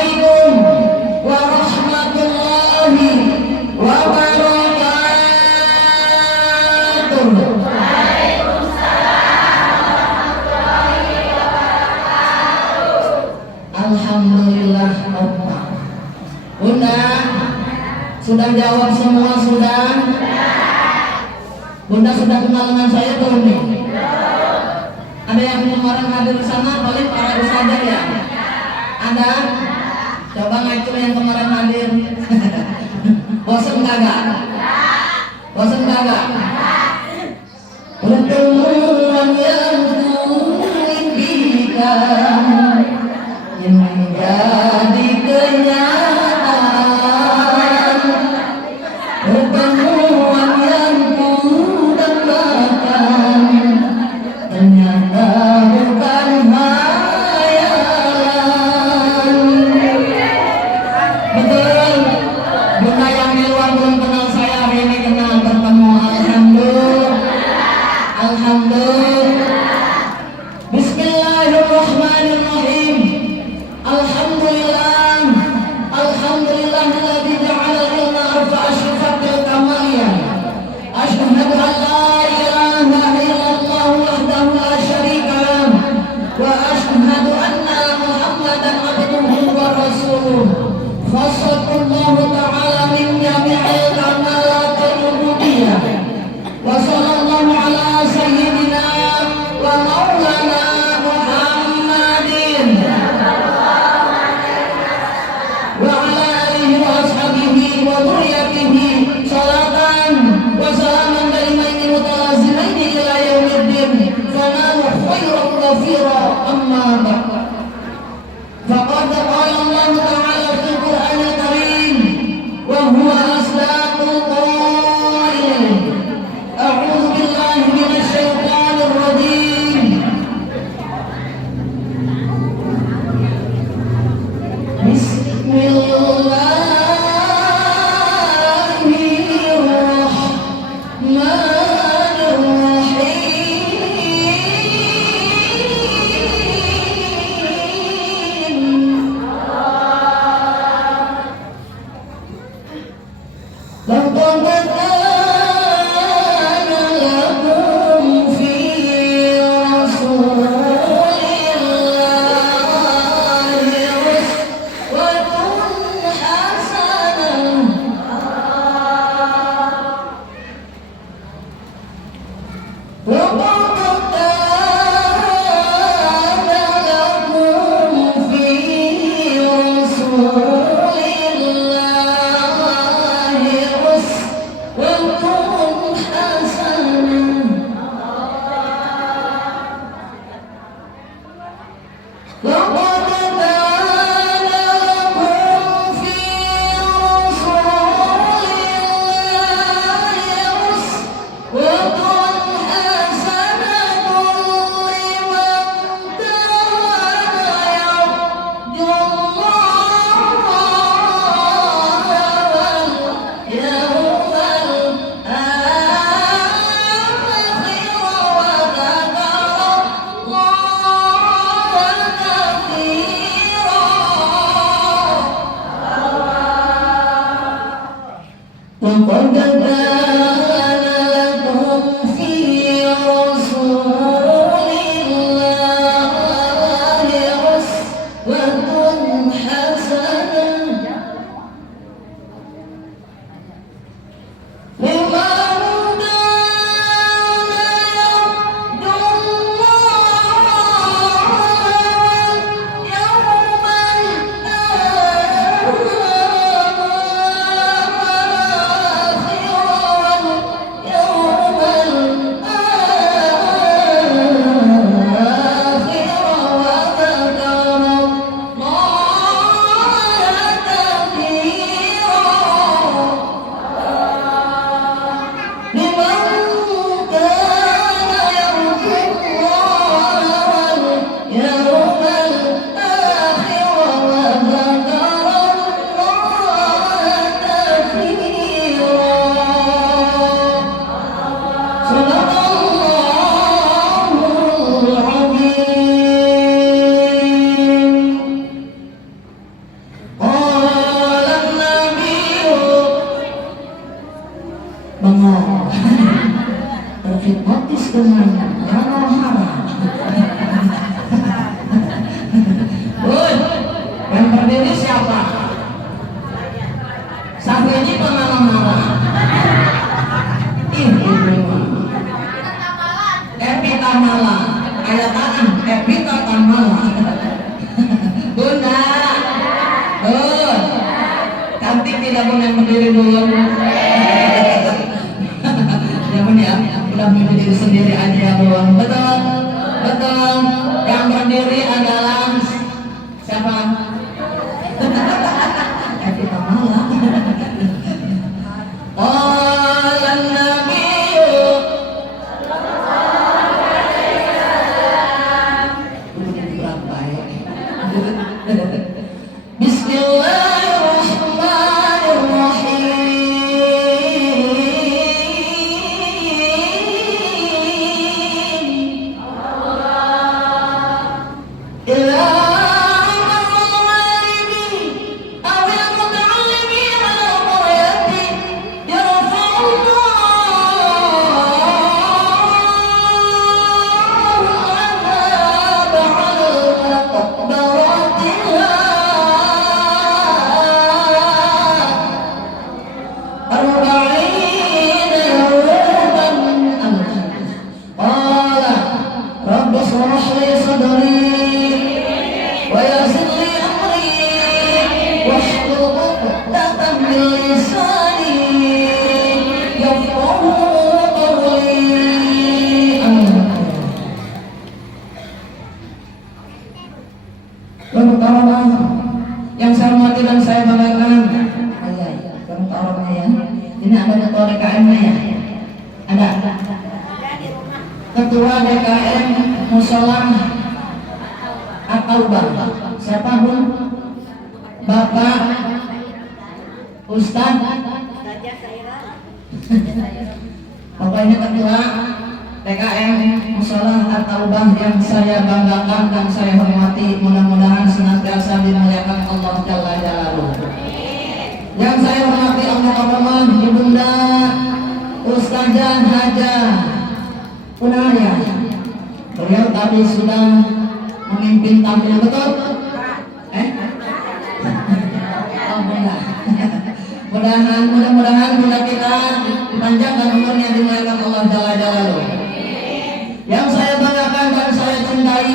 Assalamualaikum warahmatullahi wabarakatuh. Alhamdulillah. Bunda, sudah jawab semua sudah? Bunda sudah kenal dengan saya belum nih? Ada yang kemarin hadir di sana, paling para ustadzah ya? Ada? Coba ngacu yang kemarin hadir. Bosan kagak? Bosan kagak? Pertemuan yang kuimpikan yang menjadi kenyataan, pertemuan yang kudambakan ternyata bukan hayalan. Betul, bunda yang di luar belum kenal saya, hari ini kenal, bertemu. Alhamdulillah, alhamdulillah. Bismillahirrahmanirrahim. Alhamdulillah, alhamdulillahilladzi ja'ala ilma arfa'a syifatil kamaliyah. Asyhadu an la ilaha illallah wahdahu la syarika lah wa asyhadu anna Muhammadan abduhu wa rasuluh. Khassatallahu ta'ala min jami'il kamalatil rububiyyah. Wa sallallahu ala sayyidina wa maulana Muhammadin wa ala alihi wa ashabihi wa dhurriyyatihi salatan wa salaman daimaini mutalazimaini ila yaumiddin fanalu khairan katsira amma ba'd. Faqad qala Allah ta'ala fil Qur'anil Karim wa huwa asdaqul qailin. A'udzu billahi minasy syaithanir rajim. kenyataan Evita Tamala. Bunda, Bun, cantik tidak pun yang berdiri Bun. Ya Bun ya, udah berdiri sendiri aja ya Bun. Betul, betul. Yang berdiri adalah siapa? Evita Tamala. Yang saya hormati dan saya banggakan, ya. Ini ada ketua DKM-nya ya? Ada. Ketua DKM Musola At-Taubah. Siapa Bun? Bapak Ustaz. Pokoknya ketua DKM Musola At-Taubah yang saya banggakan dan saya hormati, mudah-mudahan senantiasa dimuliakan Allah Jalla Jalaluhu. Yang saya hormati Allah Ibunda Ustazah Haja Unaya. Beliau tadi sudah memimpin tampil, betul? Oh enggak. Mudah-mudahan Bunda kita dipanjangkan umurnya, dimuliakan Allah Jalla Jalaluhu. Yang saya banggakan dan saya cintai,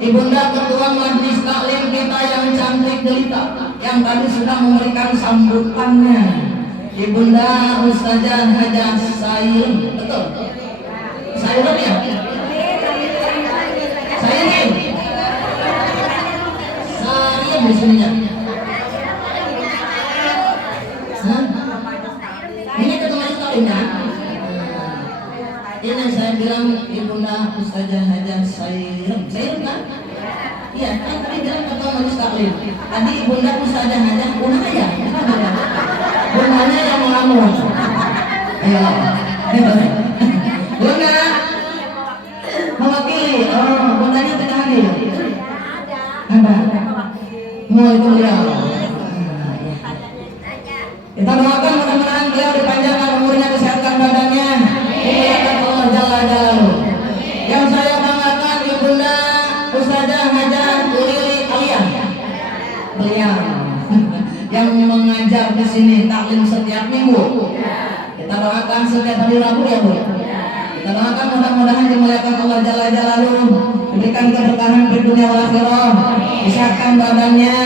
Ibunda Ketua Majelis Taklim kita yang cantik jelita, yang tadi sudah memberikan sambutannya, Ibunda Ustazah Haja Sayyum, betul? Sayyum ya? Sayyum? Sayyum di sininya. Ini Ketua Majelis Taklim ya? Ini saya bilang Ibunda Ustazah Haja Sayyum. Sayyum kan? Iya, kan tadi bilang Ketua Majelis Taklim. Tadi Ibunda Ustazah Haja Unaya. Bundanya yang melamun. Ayo. Bunda mewakili. Oh, bundanya tidak hadir. Ada. Mau itu beliau. Kita doakan mudah-mudahan beliau dipanjangkan umurnya, disehatkan badannya, dimuliakan Allah Jalla Jalaluhu. Yang saya banggakan Ibunda Ustazah Haja Ulili Alia. Beliau yang mengajar di sini taklim setiap minggu. Kita doakan setiap hari Rabu ya Bu. Kita doakan mudah-mudahan dimuliakan Allah Jalla Jalaluhu, diberikan keberkahan di dunia wal akhirah, disehatkan badannya,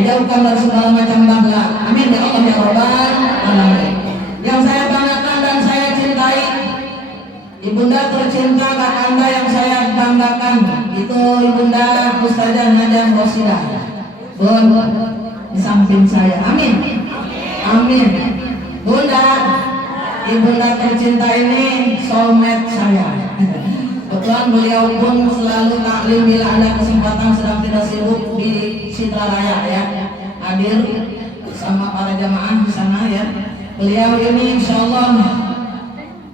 dijauhkan dari segala macam bala. Amin ya Allah ya Rabbal alamin. Yang saya banggakan dan saya cintai, Ibunda tercinta Kakanda yang saya banggakan, itu Ibunda Ustazah Haja Rosidah. Bun, di samping saya. Amin. Amin. Bunda, Ibunda tercinta ini soulmate saya. Kebetulan beliau pun selalu taklim bila ada kesempatan, sedang tidak sibuk di Citra Raya ya, hadir sama para jamaah di sana ya. Beliau ini insya Allah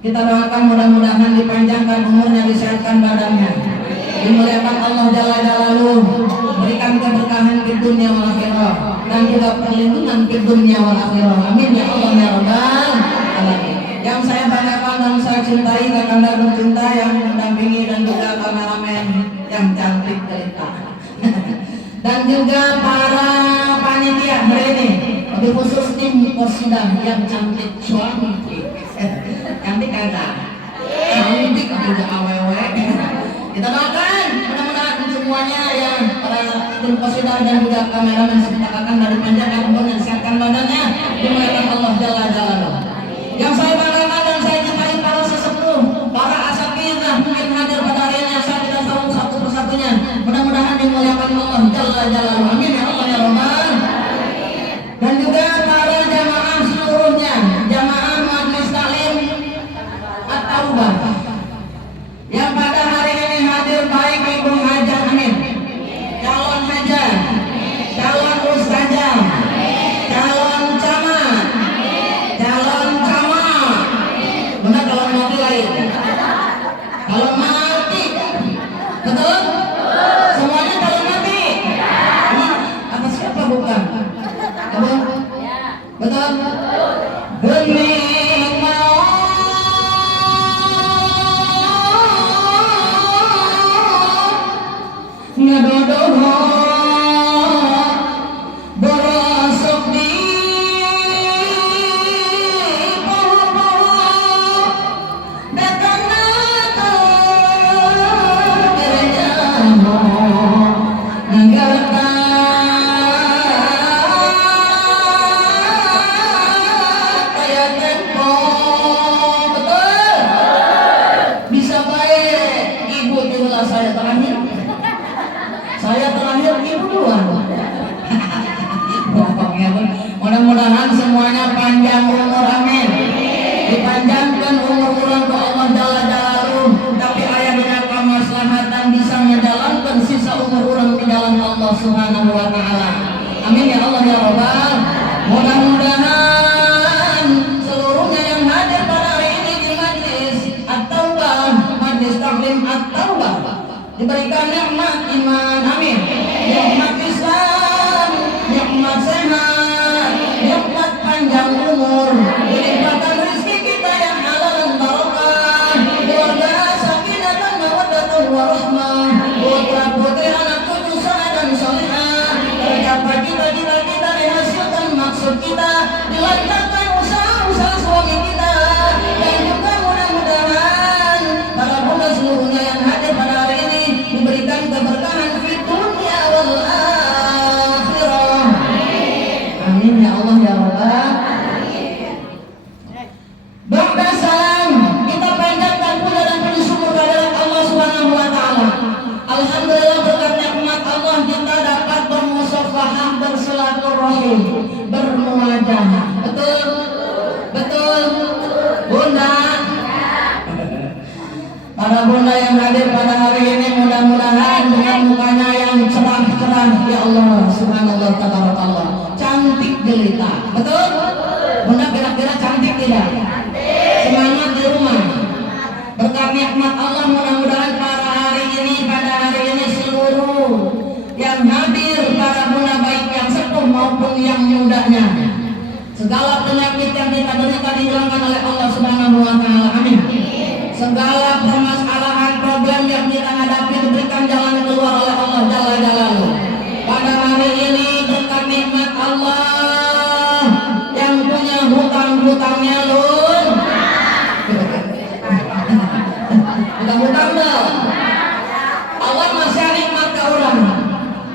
kita doakan mudah-mudahan dipanjangkan umurnya, disehatkan badannya, dimuliakan Allah Jalla Jalaluhu, berikan keberkahan di dunia wal akhirah dan juga perlindungan di dunia wal akhirah. Amin ya Allah ya Rabbal alamin. Yang saya banggakan dan saya cintai, Kakanda tercinta yang mendampingi, dan juga kameramen yang cantik jelita. Dan juga para panitia hari ini, lebih khusus tim Kosidah yang cantik, cantik kagak? Cantik juga awewe. Kita doakan mudah-mudahan semuanya yang para tim positor dan juga kameramen serta akan dari panjangkan umurnya, sehatkan badannya, dimuliakan Allah Jalla Jalaluhu. Yang saya banggakan dan saya cintai para sesepuh, para asatidz mungkin hadir pada hari ini, saya tidak tahu satu persatunya. Mudah-mudahan dimuliakan Allah Jalla Jalaluhu. Amin ya Allah ya Rabbal. Dan juga para jamaah seluruhnya, jamaah Majelis Taklim At-Taubah yang pada hari ini hadir, baik ibu hajah, amin, calon hajah, calon ustazah, calon camat, calon camat, benar kalau mati lain, kalau mati, betul? Semuanya kalau mati, atas siapa bukan? Betul? Demi ngadodoho borosok di bawah-bawah datangna ke gerejamu ngarta kayak tempo. Betul? Bisa baik ibu itulah saya terakhir. Saya terakhir, ibu duluan. Mudah-mudahan semuanya panjang umur, amin. Dipanjangkan umur-umur ke Allah Jalla Jalaluhu. Tapi ayatnya kemaslahatan bisa menjalankan sisa umur orang di dalam Allah Subhanahu wa Ta'ala. Amin ya Allah ya Rabbal. Mudah-mudahan seluruhnya yang hadir pada hari ini di Majelis At-Taubah, Majelis Taklim At-Taubah, diberikan nikmat iman, amin, nikmat Islam, nikmat sehat, nikmat panjang umur, dilimpahkan rezeki kita yang halal dan barokah, keluarga sakinah dan mawaddah warahmah, putra putri anak cucu saleh dan salihah, tercapai cita-cita kita, dihasilkan maksud kita, dilancarkan usaha-usaha suami kita, dan juga mudah-mudahan para bunda seluruhnya yang hadir pada hari ini diberikan keberkahan di dunia wal akhirah. Amin ya Allah ya Rabbal. Ba'da salam, kita panjatkan puja dan puji syukur kepada Allah Subhanahu wa Ta'ala. Alhamdulillah berkat nikmat Allah kita dapat bermusafahah, bersilaturahim, bermuajahah. Betul? Betul? Bunda? Para bunda yang hadir pada hari ini mudah-mudahan dengan mukanya yang cerah-cerah, ya Allah subhanallah tabarakallah, cantik jelita. Betul? Bunda kira-kira cantik tidak? Semangat di rumah. Berkat nikmat Allah mudah-mudahan pada hari ini seluruh yang hadir, para bunda baik yang sepuh maupun yang mudanya, segala penyakit yang kita derita dihilangkan oleh Allah Subhanahu wa Ta'ala. Amin. Segala permasalahan problem yang kita hadapi diberikan jalan keluar oleh Allah Jalla Jalaluhu. Pada hari ini berkat nikmat Allah yang punya hutang-hutangnya lun. Hutang-hutang dong. Allah masih nikmat ke orang.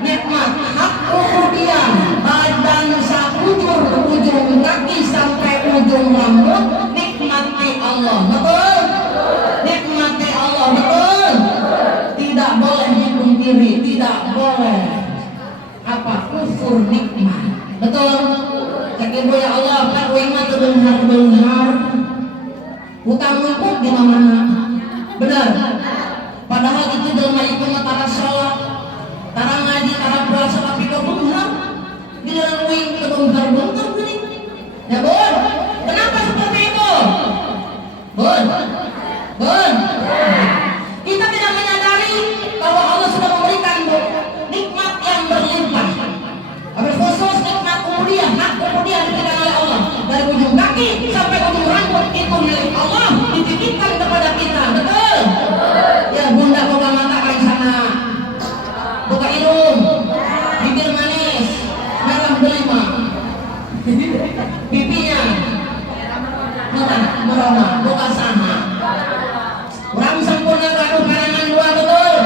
Nikmat hak kemudian badan sakujur ujung kaki sampai ujung rambut nikmati Allah. Betul? Nikmati Allah, betul? Tidak boleh dipungkiri, tidak boleh apa kufur nikmat. Betul? Cek ibu ya Allah, tak wingma terdengar hutang luput di mana-mana. Benar? Padahal itu dalam itu tara sholat, tara ngaji, tara puasa, tapi kebunghar di dalam wing kebunghar buntar gini. Ya Bun, kenapa seperti itu? Bun, Bun, kita tidak menyadari bahwa Allah sudah memberikan nikmat yang berlimpah. Habis khusus nikmat kemudian, hak kemudian diberikan oleh Allah dari ujung kaki sampai ujung rambut itu milik Allah, dititipkan kepada kita. Betul? Ya bunda buka mata kali sana, buka hidung, bibir manis, merah delima, pipinya merona, buka sana. Orang sempurna gaduh karangan dua, betul?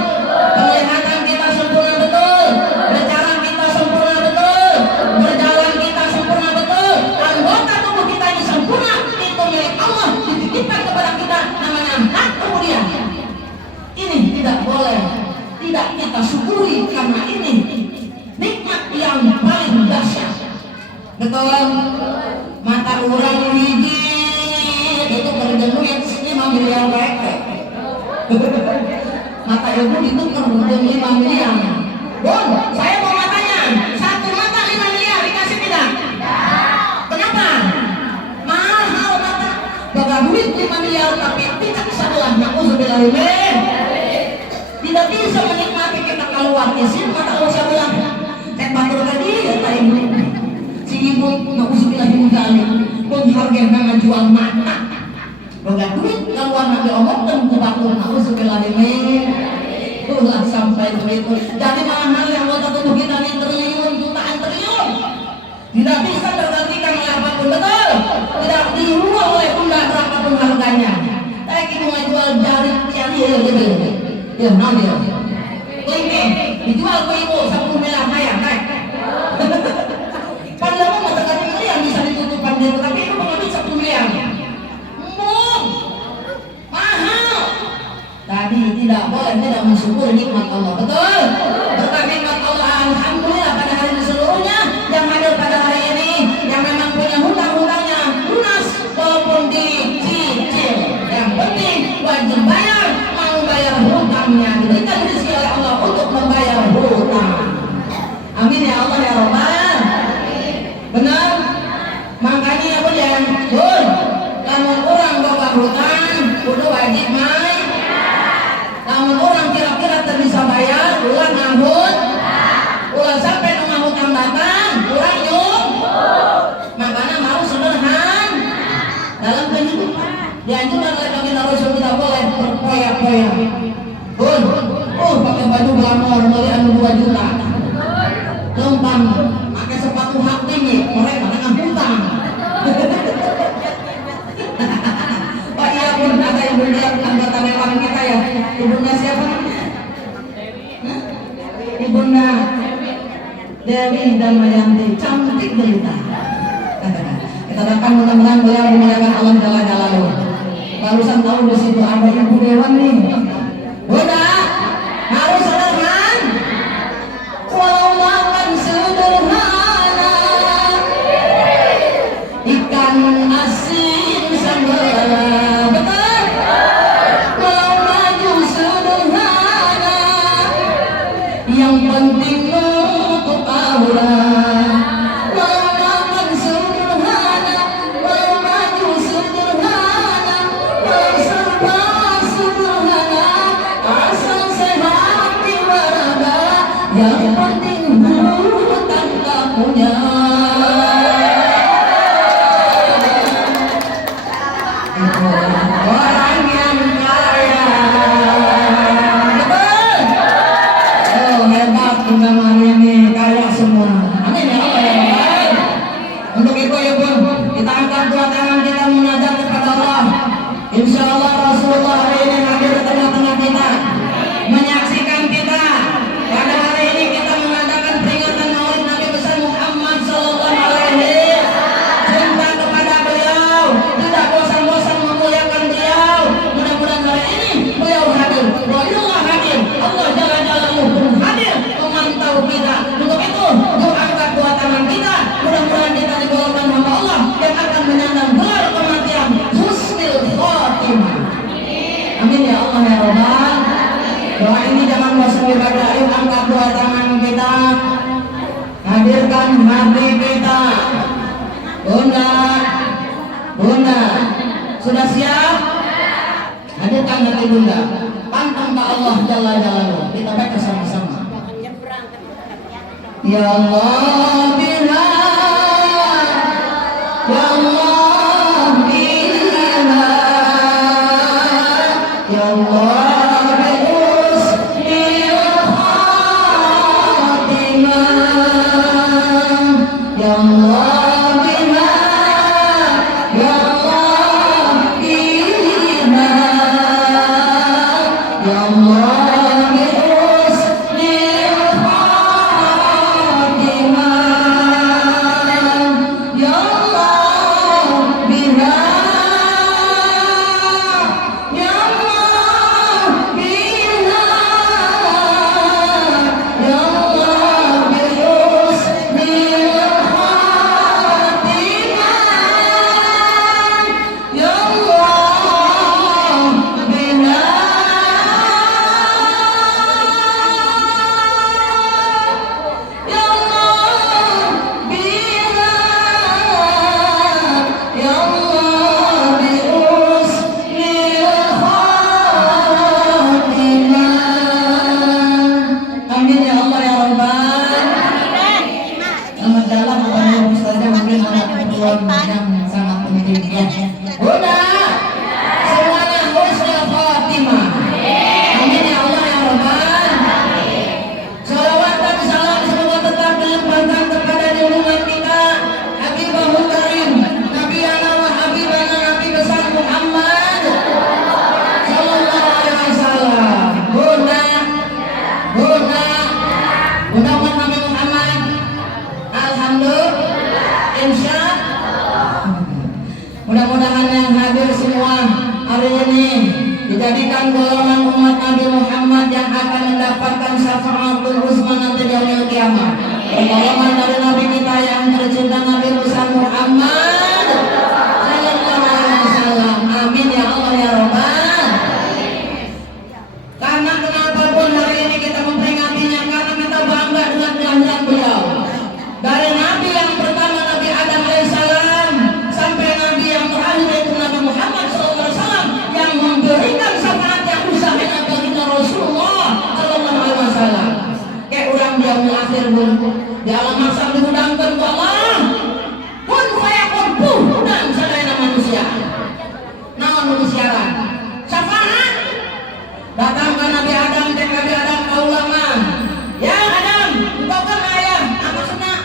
Betul. Mata orang hiji itu kerja duit 5 miliar baik. Mata ibu itu kerja 5 miliar. Bun, saya mau matanya. Satu mata 5 miliar dikasih tidak? Kenapa? Mahal mata. Bapak duit 5 miliar tapi tidak sebelah. Na'udzubillahimin. Tidak bisa menikmati kita keluar isin mata Allah sebelah. Cek batur tadi ya ibu. Si ibu na'udzubillahimin. Pun harganya menjual mata. Bapak duit keluar nanti omong dan ke batur na'udzubillahimin. Itulah sampai begitu. Jadi mahal yang Allah tubuh kita ini triliun, jutaan triliun. Tidak bisa tergantikan oleh apapun, betul? Tidak diubah oleh benda berapapun harganya. Tapi kita jual jari gitu. Ya, nanti ya. Ini dijual ke ibu 10 miliar naik. Padahal mau terganti miliar bisa ditutupkan dia, tapi itu pengambil 10 miliar. Mahal. Tadi tidak boleh tidak mensyukuri nikmat Allah, betul? Berkat nikmat Allah, alhamdulillah pada hari ini seluruhnya yang hadir pada hari ini, yang memang punya hutang-hutangnya lunas walaupun dicicil. Yang penting wajib bayar, mau bayar hutangnya diberikan rezeki oleh Allah untuk membayar hutang. Amin ya Allah ya Rabbal. Benar? Makanya ya Bun, namun orang bawa hutang kudu wajib main. Namun orang kira-kira bisa bayar, ulang ngahut, ulang sampai rumah hutang datang, ulang nyum. Makanya mau sederhan dalam kehidupan. Dianjurkan oleh baginda Rasul tidak boleh berpoya-poya. Bun, pakai baju glamor, beli anu 2 juta. Tumpang, pakai sepatu hak tinggi, mereka dengan hutang. Oh iya Bun, ada ibunya anggota dewan kita ya. Ibunda siapa? Ibunda Dewi dan Mayanti, cantik jelita. Kita datang mudah-mudahan beliau dimuliakan Allah Jalla Jalaluhu. Barusan tahu di situ ada ibu dewan nih. Bunda, harus sederhana. Walau makan sederhana, ikan asin sambal, betul? Walau maju sederhana, yang penting untuk Allah. Walau makan sederhana, walau maju sederhana, walau serba sederhana, asal sehat jiwa. Yang penting hutang tak punya. Orang yang kaya, betul? Oh hebat Bunda Maria nih, kaya semua. Amin ya Allah ya Rabbal. Untuk itu ya Bun, kita angkat dua tangan kita munajat kepada Allah. Insya Allah Rasulullah hari ini hadir di tengah-tengah kita, menyaksikan kita. Pada hari ini kita mengadakan peringatan Maulid Nabi besar Muhammad Sallallahu Alaihi Wasallam. Cinta kepada beliau, tidak bosan-bosan memuliakan beliau. Mudah-mudahan hari ini beliau hadir, Rasulullah hadir, Allah Jalla Jalaluhu hadir memantau kita. Untuk itu, yuk angkat dua tangan kita. Mudah-mudahan kita digolongkan hamba Allah yang akan menyandang gelar kematian husnul khotimah. Amin ya Allah ya Rabbal. Doa ini jangan bosan dibaca. Ayo angkat dua tangan kita, hadirkan hati kita. Bunda, sudah siap? Hadirkan hati Bunda. Pantang ke Allah Jalla Jalaluhu. Kita baca sama-sama. Ya Allah bila, ya Allah bila, ya Allah. Ya Allah bina, ya Allah bina, ya Allah bi husnil khatimah. poin yang sangat penting ya. Udah semuanya husnul khotimah. Amin ya Allah ya Rabbal. Salawat dan salam semoga tetap dilimpahkan kepada junjungan kita Habibul Karim Nabi wa Habibana Nabi besar Muhammad sallallahu alaihi wasallam. Bunda Nabi Muhammad. Alhamdulillah. Insya mudah-mudahan yang hadir semua hari ini dijadikan golongan umat Nabi Muhammad yang akan mendapatkan syafaatul uzma nanti di yaumil qiyamah. Golongan dari Nabi kita yang tercinta Nabi besar Muhammad sallallahu alaihi wasallam. Amin ya Allah ya Rabbal. Karena kenapa pun hari ini kita memperingatinya, karena kita bangga dengan kelahiran beliau. Dari Nabi yang pertama Nabi Adam alaihissalam sampai Nabi yang terakhir yaitu Nabi Muhammad SAW yang memberikan syafaat yang usahanya bagi Rasulullah sallallahu alaihi wasallam. Kayak orang dia mengakhir pun di alam maksam digudangkan ku Allah pun fayakun dan sadayana manusia naon manusiaran syafaat datang ke Nabi Adam dan Nabi Adam kaulama ya Adam engkau kan ayah apa senang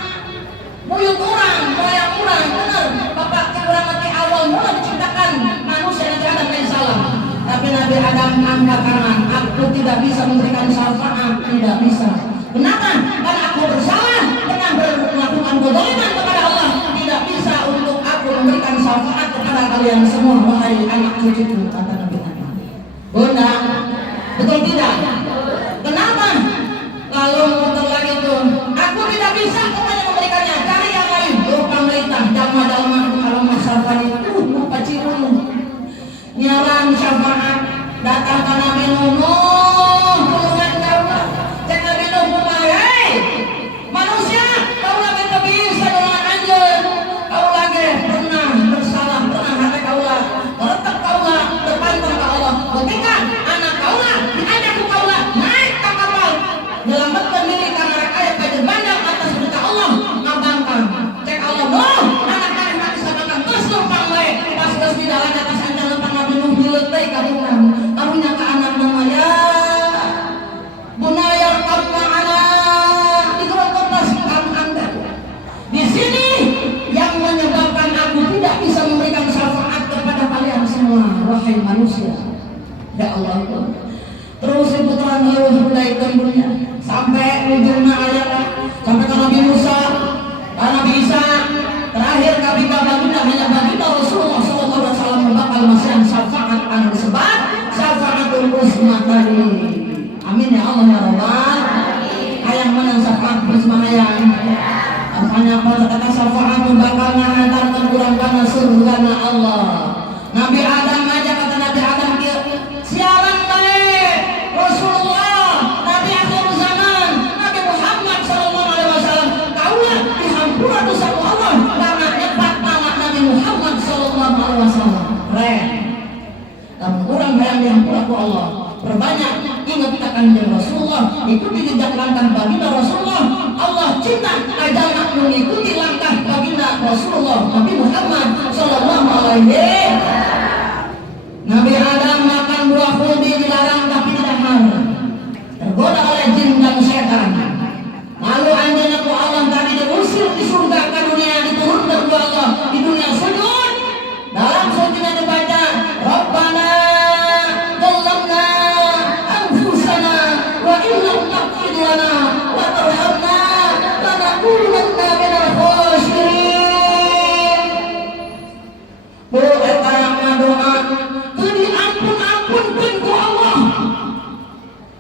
muyuk orang moyang orang bener bapak orang mati awal mula diciptakan manusia Nabi Adam alaihissalam. Tapi Nabi Adam angkat tangan, aku tidak bisa memberikan syafaat, tidak bisa. Kenapa? Karena aku bersalah, pernah melakukan kezaliman kepada Allah, tidak bisa untuk aku memberikan syafaat kepada kalian semua wahai anak cucuku, kata Nabi Adam. Bunda, betul tidak? Kenapa? Lalu muter lagi tuh, aku tidak bisa kepada memberikannya dari yang lain. Pemerintah dalma-dalma kalau masyarakat itu lupa cirun nyaran syafaat datang ke Nabi Nuh puluhan daulah cek Nabi Nuh hei manusia kau lagi tak bisa dengan anjir kau lagi pernah bersalah pernah hati kau lah tetap kau lah depan ke Allah ketika anak kau lah diajak ke kau lah naik ke kapal menyelamatkan diri karena ayat banjir bandang atas berita Allah ngabangkan cek Allah Nuh anak-anak mati sabangkan terus numpang baik pas terus di dalam atas anjir lempang Nabi Nuh diletai karunan karunya ke anak namanya Bunayar kamu anak itu kertas kamu anda di sini yang menyebabkan aku tidak bisa memberikan syafaat kepada kalian semua wahai manusia ya Allah terus putaran mulai tembunya sampai ujungnya ayat sampai ke Nabi Musa ke Nabi Isa terakhir kami baginda hanya baginda Rasulullah SAW bakal masih syafaat anu disebut syafaatul uzma tadi. Amin ya Allah ya Rabbal. Hayang menang syafaat uzma hayang. Makanya pada kata syafaat bakal ngantarkan kurang kana surga na Allah. Nabi Adam aja kata Nabi Adam dia siaran baik Rasulullah Nabi akhir zaman Nabi Muhammad sallallahu alaihi wasallam kaulah dihampura dosa Allah karena nyebat nama Nabi Muhammad sallallahu alaihi wasallam. Keren. Dan orang yang dihampura ku Allah perbanyak ingat akan Rasulullah ikuti jejak langkah baginda Rasulullah. Allah cinta ajalna mengikuti langkah baginda Rasulullah Nabi Muhammad sallallahu alaihi. Nabi Adam makan buah khuldi dilarang tapi tidak mau, tergoda oleh jin dan setan. Lalu anjana ku Allah tadi diusir di surga ke dunia, diturunkan ku Allah di dunia sujud. Dalam sujudnya dibaca Rabbana zalamna anfusana wa illam taghfir lana wa tarhamna lanakunanna minal khasirin. Eta yang doa tadi ampun-ampunkan ku Allah.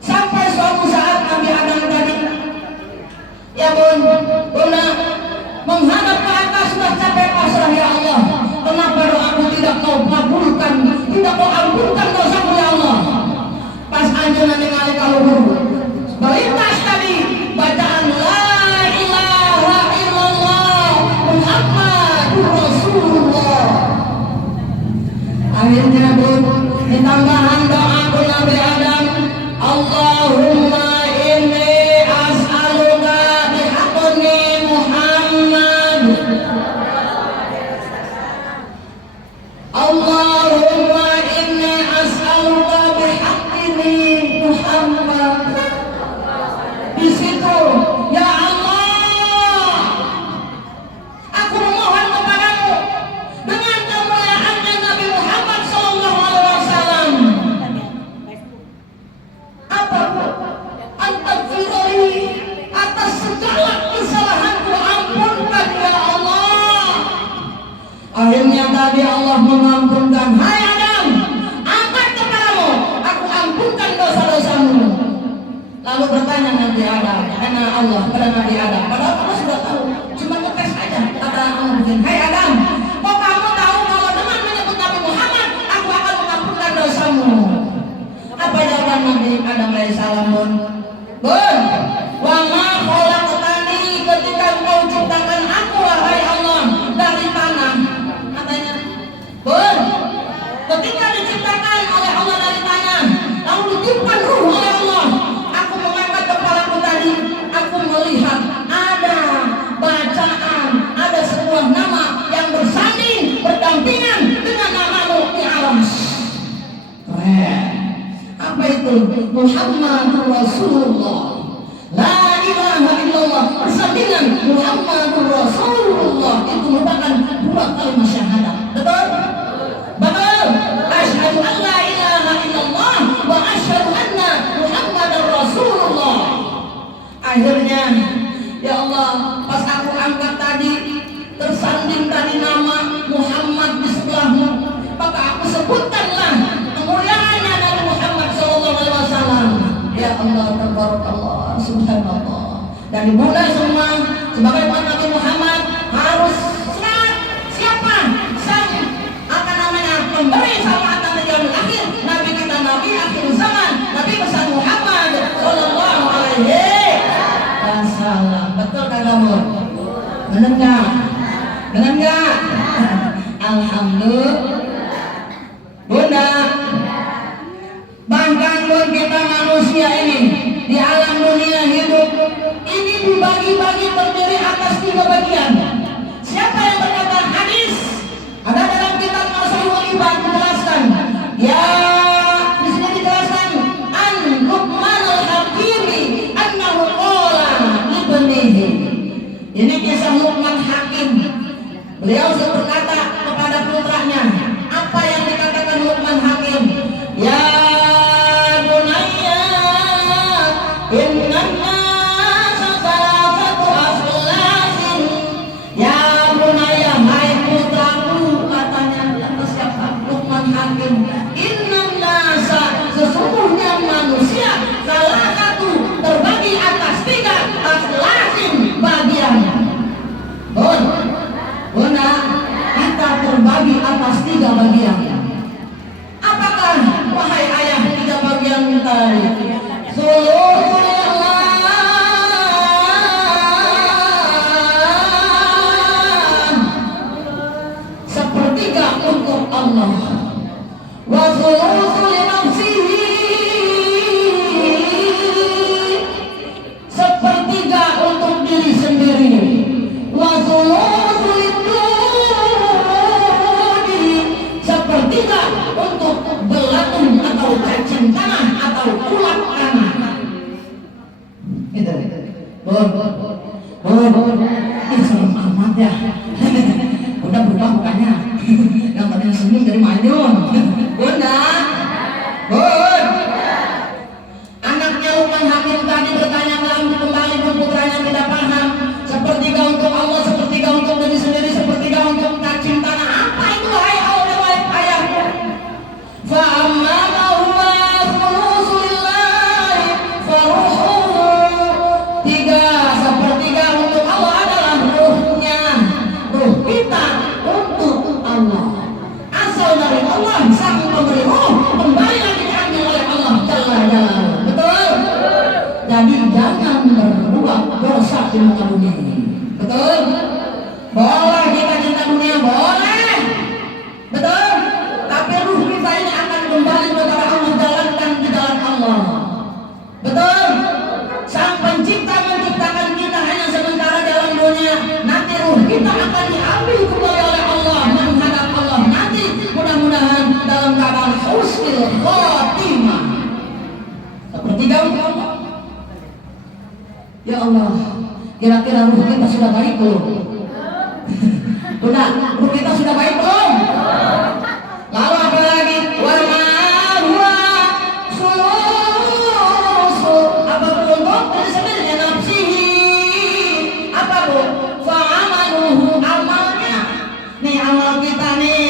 Sampai suatu saat Nabi Adam tadi ya bunda menghadap ke atas sudah capek pasrah ya Allah. Kenapa doaku tidak kau kabulkan, tidak kau ampunkan dosaku ya Allah. Pas anjuna ningali kaluhur balintas tadi bacaan la ilaha illallah Muhammadur Rasulullah. Akhirnya ditambahan doa Nabi Adam Allahumma inni as'aluka bihaqqi Muhammad Ternyata dia Allah mengampunkan. Hai Adam, angkat kepalamu, aku ampunkan dosa-dosamu. Lalu bertanya Nabi Adam, karena Allah kepada Nabi Adam, padahal Allah sudah tahu, cuma ngetes aja. Kata Allah begini, hai Adam, kok kamu tahu kalau dengan menyebut Nabi Muhammad aku akan mengampunkan dosamu? Apa jawaban Nabi Adam alaihissalam? Bun, wa ma khalaqtani, ketika engkau ciptakan aku wahai Allah dari tanah. Katanya, bun, ketika diciptakan oleh Allah dari tanah, lalu ditiupkan ruh oleh Allah, aku mengangkat kepalaku tadi, aku melihat ada bacaan, ada sebuah nama yang bersanding, berdampingan dengan namamu di alam. Keren. Apa itu? Muhammadur Rasulullah. La ilaha illallah bersandingan Muhammadur Rasulullah, itu merupakan dua kalimat syahadat. Betul? Betul. Asyhadu an la ilaha illallah wa asyhadu anna Muhammadar Rasulullah. Akhirnya, ya Allah, pas aku angkat tadi, tersanding tadi nama Muhammad di sebelahmu, maka aku sebutkanlah kemuliaannya Nabi Muhammad SAW. Ya Allah, tabarakallah, subhanallah. Dan dimulai semua sebagai umat Nabi Muhammad harus siapa? Sang akan namanya memberi salawatan di yaumil akhir, Nabi kita, Nabi akhir zaman, Nabi besar Muhammad sallallahu alaihi wasallam. Betul kan kamu? Benar enggak? Benar enggak? Alhamdulillah. Bunda, bahkan pun kita manusia ini di alam dunia hidup ini dibagi-bagi terdiri atas 3 bagian. Siapa yang berkata hadis? Ada dalam kitab Masalihul Ibad dijelaskan. Ya, di sini dijelaskan an Luqman al-Hakimi annahu qala libnihi. Ini kisah Luqman Hakim. Beliau berkata kepada putranya, apa yang dikatakan Luqman Hakim? Ya bunayya innan nasa salafatu akhlaqin. Ya bunayya, hai putraku, katanya kata siapa? Luqman Hakim. Innan nasa, sesungguhnya manusia salafatu terbagi atas 3 akhlaqin bagian. Bunda, kita terbagi atas 3 bagian. Apakah wahai ayah 3 bagian tadi? Sepertiga untuk Allah, wa thuluthu li nafsihi, sepertiga untuk diri sendiri, wa thuluthu liduni, sepertiga untuk belatung atau cacing tanah atau ulat tanah. Itu. Ini serem amat ya. Udah berubah mukanya. Yang tadinya senyum dari manyun. Bunda. Anaknya Luqman Hakim tadi bertanya kembali ke putranya, tidak paham. Sepertiga untuk Allah, sepertiga untuk diri sendiri, sepertiga untuk cacing tanah. Apa itu hai Allah, wahai ayahku? Fa amma huwa thulusulillah faruhu. 3/3 untuk Allah adalah ruhnya, ruh kita untuk Allah, asal dari Allah, sang pemberi ruh, kembali lagi diambil oleh Allah Jalla Jalaluhu. Betul? Jadi jangan berbuat dosa di muka bumi. Betul? Boleh kita cinta dunia, boleh. Betul? Tapi ruh kita ini akan kembali kepada Allah, jalankan di jalan Allah. Betul? Sang pencipta menciptakan kita hanya sementara dalam dunia. Nanti ruh kita akan diambil kembali oleh Allah, menghadap Allah. Nanti mudah-mudahan dalam keadaan husnul khotimah. Sepertiga untuk Allah. Ya Allah, kira-kira ruh kita sudah baik belum? Udah, ruh kita sudah baik belum? Lalu apa lagi? Wa ma huwa sulusu, apa untuk diri sendiri nafsihi, apa bu? Fa amaluhu, amalnya. Nih amal kita nih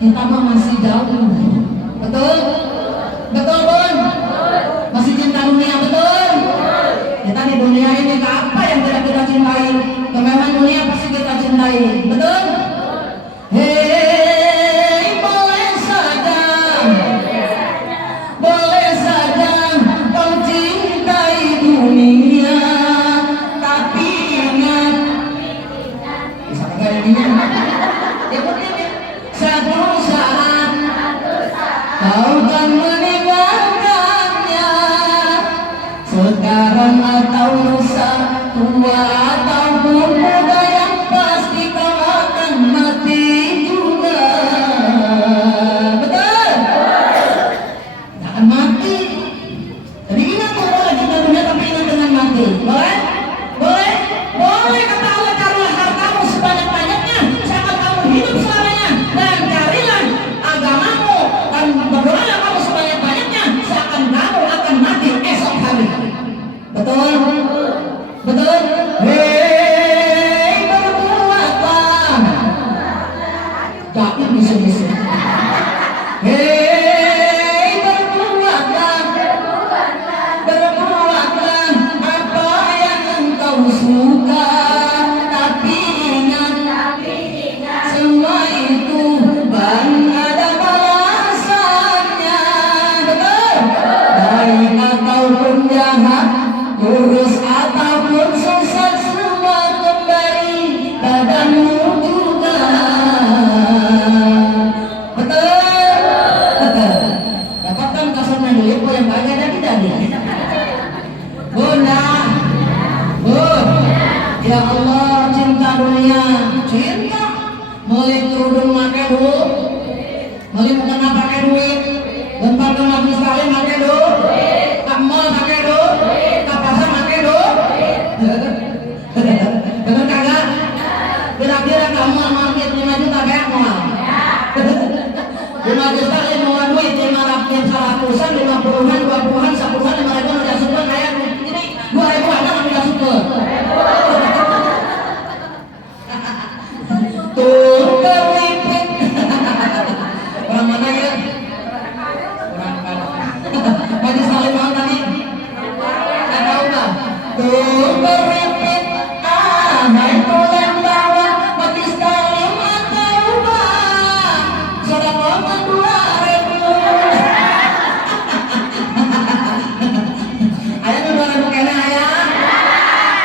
kita mah masih jauh. Betul? Betul Bun? Masih cinta dunia, betul? Kita di dunia ini apa yang tidak kita cintai? Kemewahan dunia pasti kita cintai, betul? Hei, boleh saja kau cintai dunia, tapi ingat, bisa kagak jadinya? Satu saat kau kan meninggalkannya, sekarang atau lusa, tua ataupun muda, yang pasti kau akan mati juga. Betul? Akan mati. Jadi ingat, boleh kita dunia tapi ingat dengan mati. Boleh? Boleh? Boleh kata Allah, carilah hartamu sebanyak-banyaknya sampai kamu hidup selamanya, dan carilah agamamu dan berdoalah kamu sebanyak-banyaknya seakan kamu akan mati esok hari. Betul? Betul? Hei, berbuatlah. Jangan bisa-bisa. Hei, berbuatlah apa yang engkau suka, tapi ingat, semua itu kan ada balasannya. Betul? Baik ataupun jahat, lurus ataupun sesat, semua kembali padamu juga. Betul? Dapatkan kasurnya dulu yang banyak dan tidak ada. Bunda, Bun, ya Allah, cinta dunia, cinta. Mulai kerudung pakai duit, mulai mukena pakai duit, tempat ke majlis taklim pakai duit, ke mall pakai duit, ke pasar pakai duit. Bener kagak? Kira-kira kamu sama duit 5 juta kayak mau? Di majlis taklim mau duit 500, 100-an, 50-an, 20-an, 10-an, 5.000 udah super kayak ini 2.000 aja udah super. Tuh keripik. Orang mana ya? Orang mana? Majlis taklim mau tadi? Nggak tahu nggak? Tuh keripik. Hai tulen bawa majlis taklim atau bang, sedekah 2.000. Ayah tuh 2.000 kena ayah.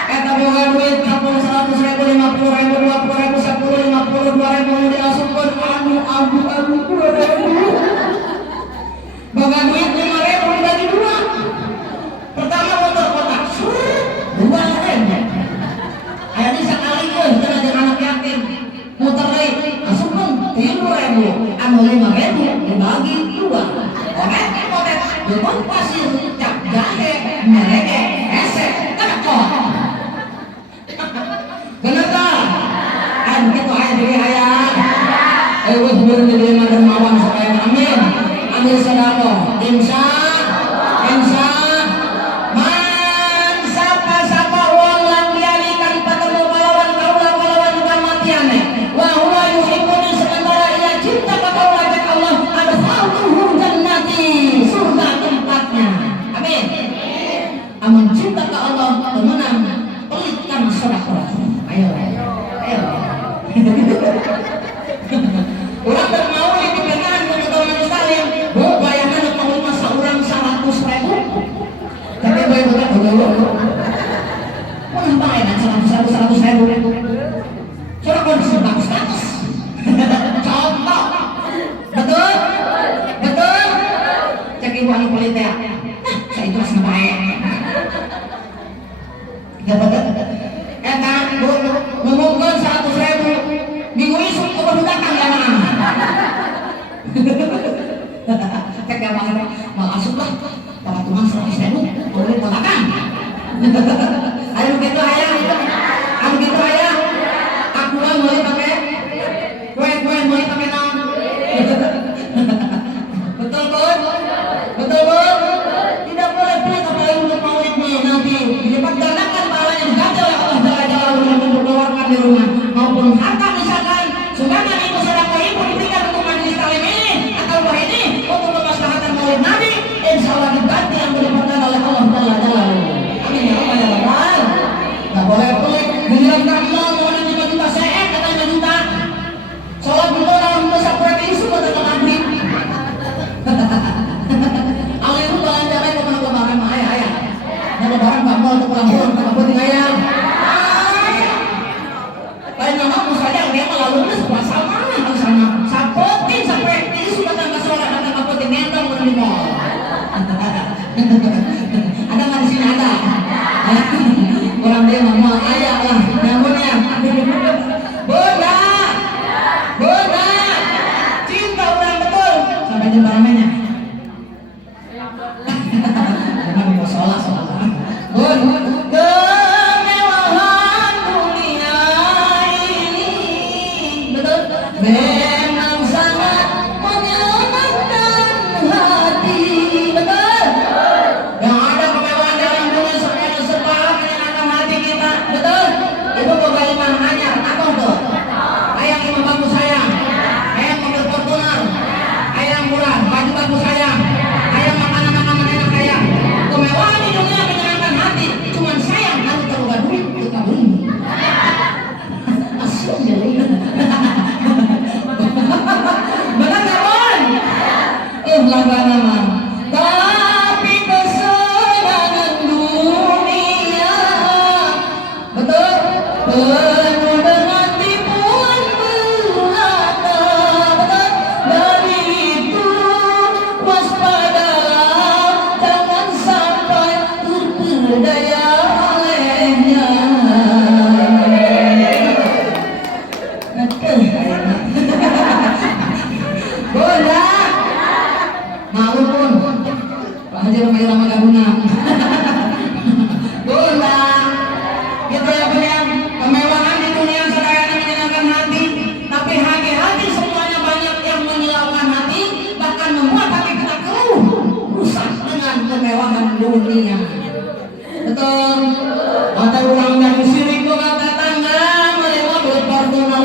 Eta boga duit 40, 100.000, 50.000, 20.000, 10, 50, 2.000 diasupkeun. Aduh 2.000. Boga duit 5.000 dibagi 2. Pertama motor kotak, 2.000. Ayah ini sekali jangan jadi anak yatim. Muter deui, asupkeun 3.000. Anu 5.000 dibagi 2. Oret, dipun pasir, cap jahe, mereke, esek, tekok. Bener tak? Ayo gitu ayah diri ayah. Weh biar jadi makan mawang supaya amin. Amin sedekah. Insya man sapa uang lang dialihkan patemu pahlawan kaula juga matiane. Wa huwa yuhibbuni, sementara ia cinta kepada Allah ada fauquhu jannati, surga tempatnya. Amin. Amun cinta ke Allah temenan pelitkan sedekah. Ayo. Orang bermau di pengan untuk majlis taklim. Oh, bayangan untuk lima seorang 100.000. Tapi bayar dulu. Mana bayangan 100.000? Sudah kondisi bagus. Contoh. Betul? Cek ibu anu pelit ya. Saya ikhlas ngebaik. Eta ngomongkan 100.000 minggu isuk ke berhutang ya nah. Cek ya banget mau asup lah kalau cuma 100.000 boleh tolakan. Ayo gitu ayah, aku mah mulai pakai kue mulai pakai naon. Betul Bun? Tidak boleh pelit apalagi untuk maulid nih nanti dilipat gandakan pahalanya, diganti oleh Allah Jalla dengan mengeluarkan di rumah maupun harta misalkan sumbangan ibu sedekah ibu diberikan untuk majelis taklim izin paramenya. Jangan mau sholat. Bun, kemewahan dunia ini betul memang sangat menyenangkan hati, betul. Yang ada kemewahan dalam dunia semuanya serba menyenangkan hati kita, betul. Itu bagaimana hanya atau tuh? Ayang imam bagus sayang, ayang mobil Fortuner, ayang murah, baju bagus sayang, ayang makanan enak sayang. Kemewahan di dunia menyenangkan hati, cuman sayang nanti terlalu duit kita beli. Asal jadi. Benar nggak Bon? Langganan mah. Tapi kesenangan dunia, betul. Penuh dengan tipuan belaka, betul. Dari itu waspadalah, jangan sampai terperdaya olehnya. Bola, malu pun. Pak Haji Ramai Rama Gabuna. Bola, kita ya punya kemewahan di dunia sedaya menyenangkan hati, tapi hati-hati semuanya banyak yang menyilaukan hati, bahkan membuat hati kita keruh, rusak dengan kemewahan dunia. Betul. Mata ulang dari sirik bukan tetangga, melewat beli Fortuner,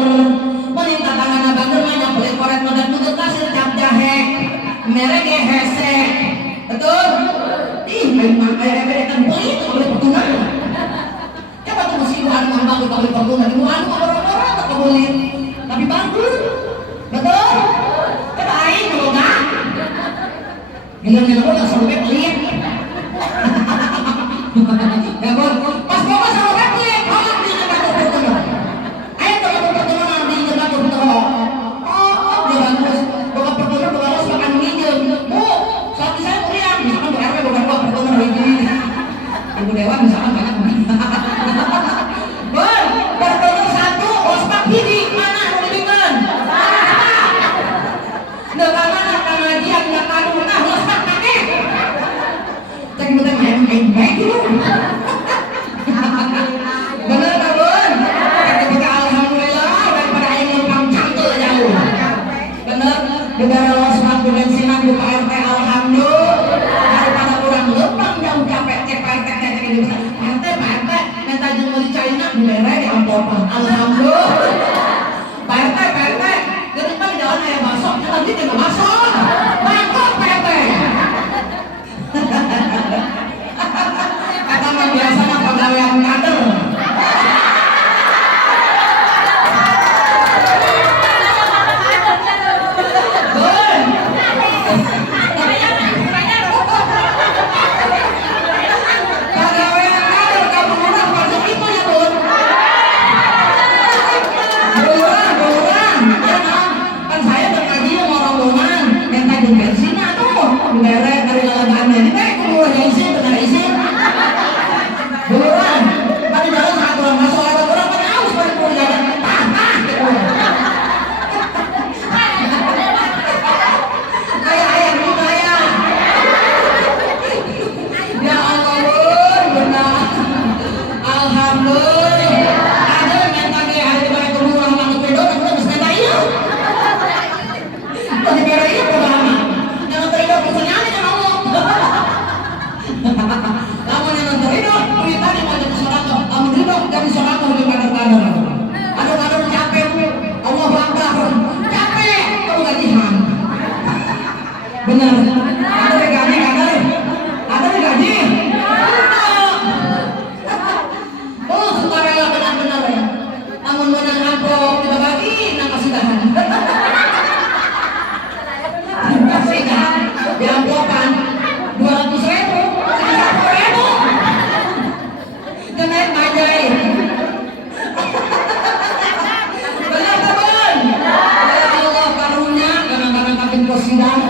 meminta tangan abang dermanya beli korek modal nutut kasir cap jahe, merek hese. Betul. Ih, memang kan beli itu beli Fortuner. Coba tuh masih ibu anu abang beli Fortuner, ibu anu orang-orang tak beli, tapi bagus. Betul. Coba aing kalau enggak, dengan udah sampai beli. Ya Bon, pas bawa sama beli, kalau di tempat Fortuner. Ayo kalau Fortuner di tempat Fortuner. Oh, dia bagus. Bukan Fortuner, bukan harus makan minjem. Bu, saat saya kuliah, misalkan Bu RW bukan buat Fortuner ini. Ibu Dewan misalkan banyak. Bon, Fortuner 1, Ospak hiji, mana mau dibikin? Dengan mana pengajian nggak tahu nah Ospak pakai. Cek kita main baik dulu. Bener Pak Bun? Ketika alhamdulillah daripada aing lempang cantul jauh. Bener, negara los mampu bensinan buka RT alhamdulillah. Daripada kurang lempang jauh capek cek Pak RT cek ini. Pak RT minta jeung di China dibere di ampopan. Alhamdulillah. Pak RT ke depan jalan aya masuk, nanti juga masuk. Bangkok Pak RT. Kata mah biasanya pegawaian kader. Bun. Pegawaian kader kamu murah masuk itu ya Bun. Murah. Ya kan saya berkaji sama rombongan yang tadi bensin tuh dibere dari lalagaan ini teh kumurah isi benar isi. Buruan, pada jalan saat orang masuk ada orang pada aus pada pulang jalan, kayak ayam juga ya. Ya Allah Bun, benar. Alhamdulillah. Ada yang tadi hari di balik kebun orang masuk pedo, tapi udah mesti tayo. Tadi kira iya berapa? Yang terido pesannya kan Allah. Kamu yang terido, kita di mana kesalahan? Kamu terido jadi sorangan di kader-kader. Kader-kader capek, Allah bangga, capek, kamu gajian. Benar. Ada gaji kader, ada gaji. Oh, sukarela benar-benar ya. Namun menang rampok tidak bagi, nak kasihan. Kasihan, diampokan 200.000, 100.000. Kenai bajai. Benar tak Bun? Ya Allah karunia, kadang-kadang kapin posidang.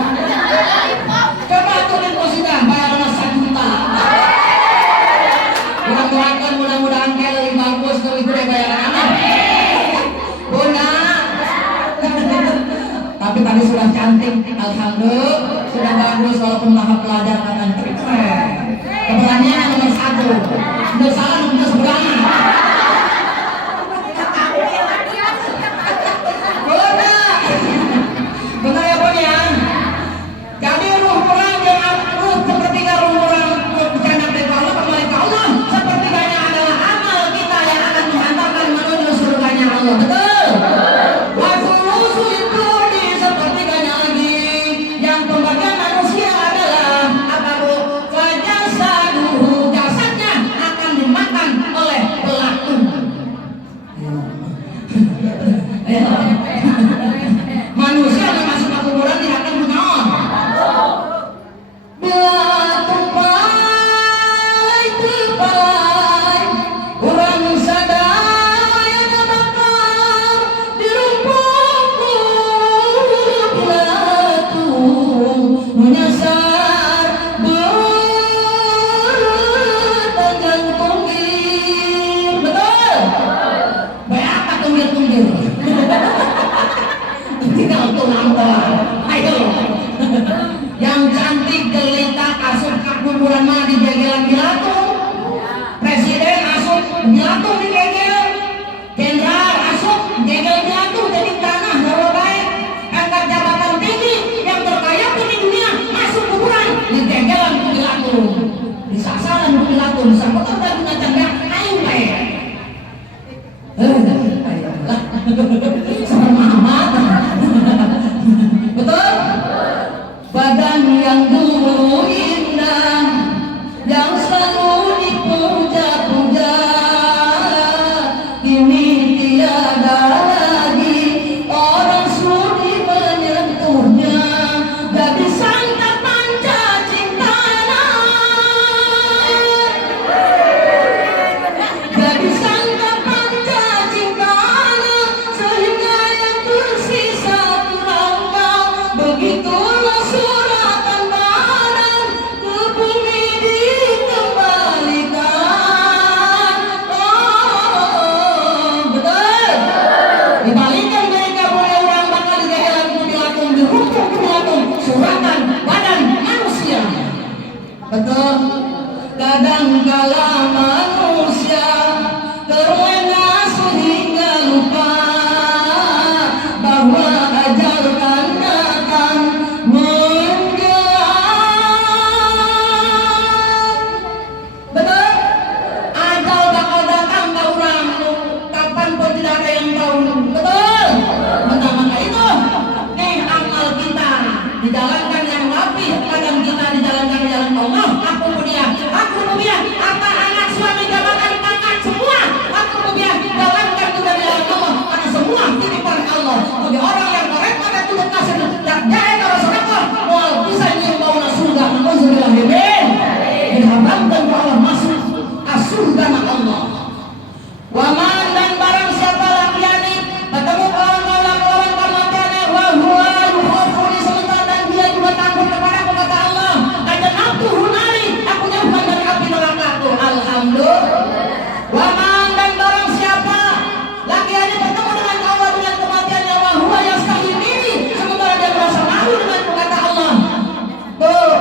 Coba aturin posidang, bayarnya 1 juta. Mudah-mudahan kayak lebih bagus, lebih gede bayaran anak. Bunda. Tapi tadi sudah cantik. Alhamdulillah sudah bagus walaupun tahap pelajaran kan keren. Keberanian nomor 1. Udah salah udah seberangan. Benar ya Bun ya? Jadi ruh orang yang ruh sepertiga ruh orang bukan dari Allah kembali ke Allah. Sepertiganya adalah amal kita yang akan menghantarkan menuju surganya Allah. Betul? Waktu rusuh itu di sepertiganya lagi yang pembagian manusia adalah apa Bu? Wajah saduhu, jasadnya akan dimakan oleh pelaku. Manusia yang masuk ke kuburan tidak akan menyawa. Bila tupai terpalai, orang sadaya bakar di rumputku. Bila tung menyasar bertajam tunggir. Betul? Baik apa tunggir-tunggir? Tinggal tulang doang. Ayo. Yang cantik geletak asup ke kuburan mah di jegelan Bilatung. Presiden asup Bilatung di jegel. Jenderal asup jegel Bilatung jadi tanah baru baik. Angkat jabatan tinggi yang terkaya pun di dunia masuk kuburan di jegelan Bilatung. Di sasaran Bilatung sampai terdapat tanda ayo baik. Sama amat. Betul? Badan yang dulu indah, yang selalu dipuja-puja, kini tiada lagi orang sudi menyentuhnya. Jadi santapan cacing tanah, jadi santapan cacing tanah, sehingga yang tersisa terangkau. Begitulah suratan badan ke bumi dikembalikan. Oh, betul. Dibalikan mereka oleh orang bakal dijalan Bilatung, dihukum Bilatung, suratan badan manusia. Betul. Kadangkala manusia terlena sehingga lupa bahwa ajal kan akan menjelang. Betul? Ajal bakal datang ke orang kapan pun tidak ada yang tahu. Betul? Benar maka itu nih amal kita dijalankan yang rapi, badan kita dijalankan di jalan Allah. Aku kemudian apa anak suami jabatan pangkat semua aku kemudian jalankan juga di jalan Allah karena semua titipan Allah. Bagi orang yang korek pada tubuh kasih dan jahit kalau sedekah mual bisa nyimbau surga. Alhamdulillah diharamkan Allah masuk surga Allah. Waman dan barang siapa lakiani bertemu kawan-kawan lawan kematiannya wahwa yuhafuni sementara dan dia juga takut kepada aku kata Allah. Dan aku hunari aku jauhkan dari api neraka aku. Alhamdulillah. Waman dan barang siapa lakiani bertemu dengan Allah dengan kematiannya wahwa yastahi diri sementara dia merasa malu dengan kata Allah. Tuh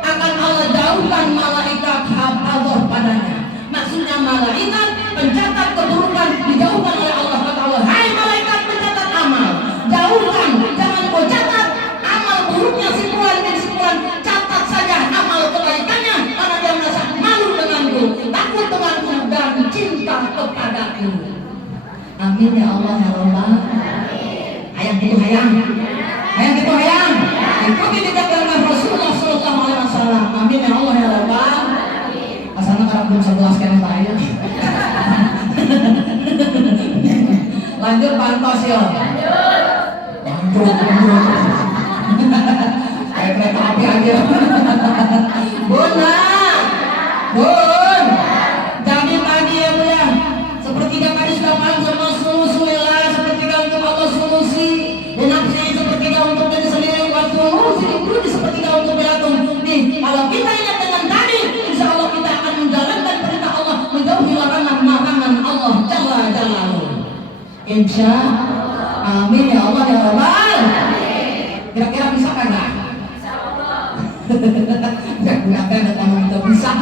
akan Allah jauhkan malaikat hafazah padanya. Maksudnya malaikat pencatat keburukan dijauhkan oleh Allah. Kata Allah, hai malaikat pencatat amal, jauhkan, jangan kau catat amal buruknya si fulan bin si fulan, catat saja amal kebaikannya karena dia merasa malu denganku, takut denganku dan cinta kepadaku. Amin ya Allah ya Allah. Hayang gitu hayang, hayang gitu hayang. Ikuti jejak langkah Rasulullah Sallallahu Alaihi Wasallam. Amin ya Allah ya Allah. Asalnya karena belum 11 kan saya. Lanjut pantos ya. Lanjut. Kayak kereta api aja. Bun, Bun. Jadi tadi ya Bu ya, sepertiga tadi sudah paham sama sulusulillah, sepertiga untuk Allah solusi. Nafsi sepertiga untuk diri sendiri, waktu solusi itu sepertiga untuk Bilatung. Nih, kalau kita ingat dengan tadi, insya Allah kita akan menjalankan perintah Allah, menjauhi larangan-larangan Allah Jalla Jalaluhu. Insya Allah. Amin ya Allah ya Rabbal. Kira-kira bisa kagak? Gak gunakan kamu itu bisa.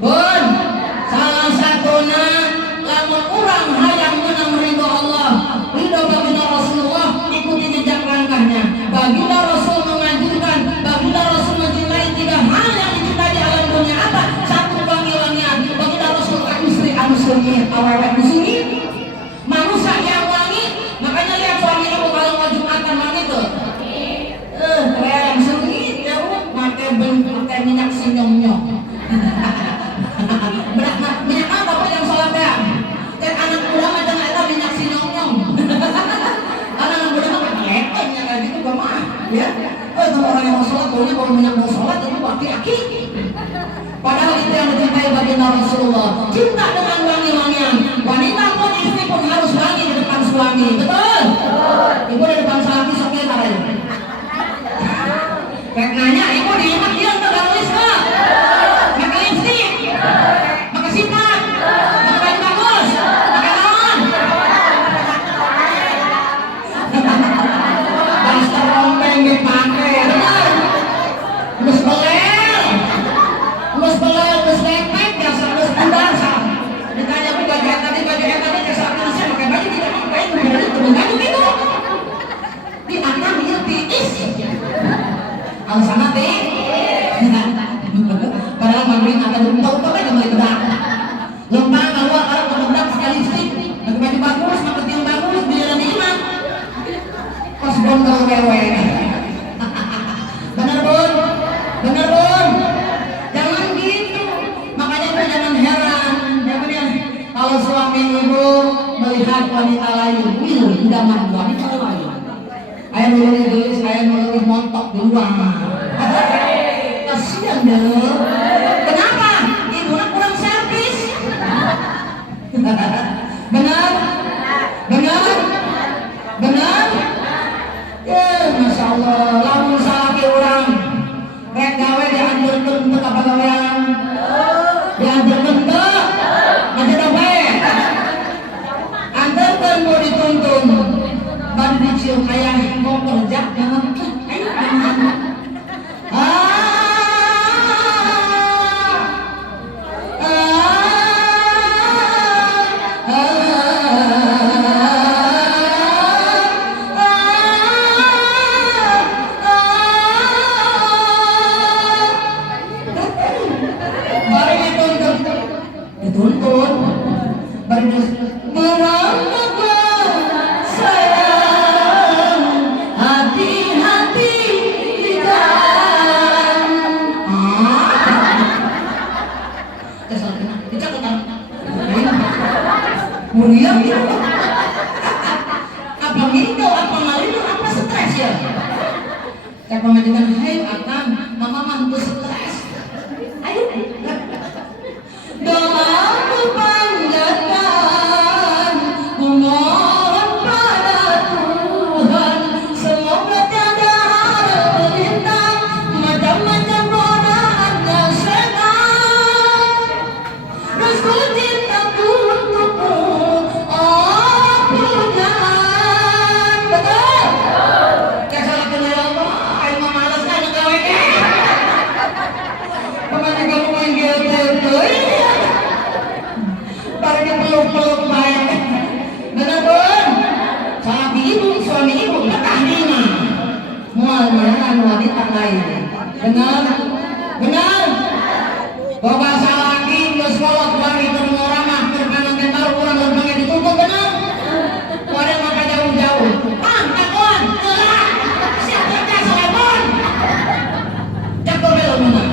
Pun salah satunya lamun orang hayang menang ridho Allah, ridho baginda Rasulullah, ikuti jejak langkahnya. Baginda Rasul menganjurkan, baginda Rasul mencintai tiga hal yang dicintai di alam dunia apa? Satu, wangi-wangian. Baginda Rasul tak istri anu sunyi, awet di sini. Manusia yang wangi, makanya lihat suami ibu kalau mau jumatan wangi tuh. Keren sunyi, ya pakai minyak sinyong-nyong. Minyak apa Pak yang sholat ya? Dan anak muda mah jangan ada minyak sinyong-nyong. Anak muda mah pakai lepenya kayak gitu gak mah, ya. Kalau orang yang mau sholat, kalau minyak mau sholat itu aki-aki. Padahal itu yang dicintai baginda Rasulullah. Cinta dengan wangi-wangian. Wanita pun istri pun harus wangi di depan suami. Betul? Ibu di depan suami sok ya tarik. Kayak nanya, ibu di rumah dia untuk galis nggak? Pakai lipstick, pakai sifat, pakai baju bagus, pakai lawan. Dasar rompeng dipakai, benar? Mus belel, mus lepek, dasar mus dasar. Ditanya aku baju yang tadi dasar nasi pakai baju tidak pakai, benar itu gitu. Di anak dia tiis. Alasan nanti padahal maghrib akan lupa kan mulai bedak lempang keluar kalau kemudian pakai lipstick pakai baju bagus pakai tim bagus di jalan imam pas gondol wewe. Bener bun jangan gitu, makanya itu jangan heran kalau suami ibu melihat wanita lain idaman wanita lain. Ayah nulis montok di luar. Kasihan deh. Kenapa? Ibunya kurang servis. Benar? Ya, Masya Allah. Lamun salah ke orang. Rek gawe dianjurkan untuk apa gawean? Dianjurkan untuk aja dompet. Antarkan mau dituntun. Baru dicium ayah mau kerja jangan ayo jangan baru dituntun baru mulia gitu. Apa ngidau, apa malinu, apa stres ya? Kayak pemajikan, hai akang, mama mantu stres. Ayo. Doaku panjatkan, kumohon pada Tuhan, semoga tiada hal melintang, macam-macam godaannya setan. Restu cintaku untukmu. Peluk-peluk baik. Benar pun salah ibu, suami ibu betah lima mual menahan wanita lain. Benar bawa salah lagi plus kolot bari ke rumah ramah berkanan dan baru kurang berbangnya dituntut. Benar wadah maka jauh-jauh takon gelap siap kerja selebon cakor belum benar.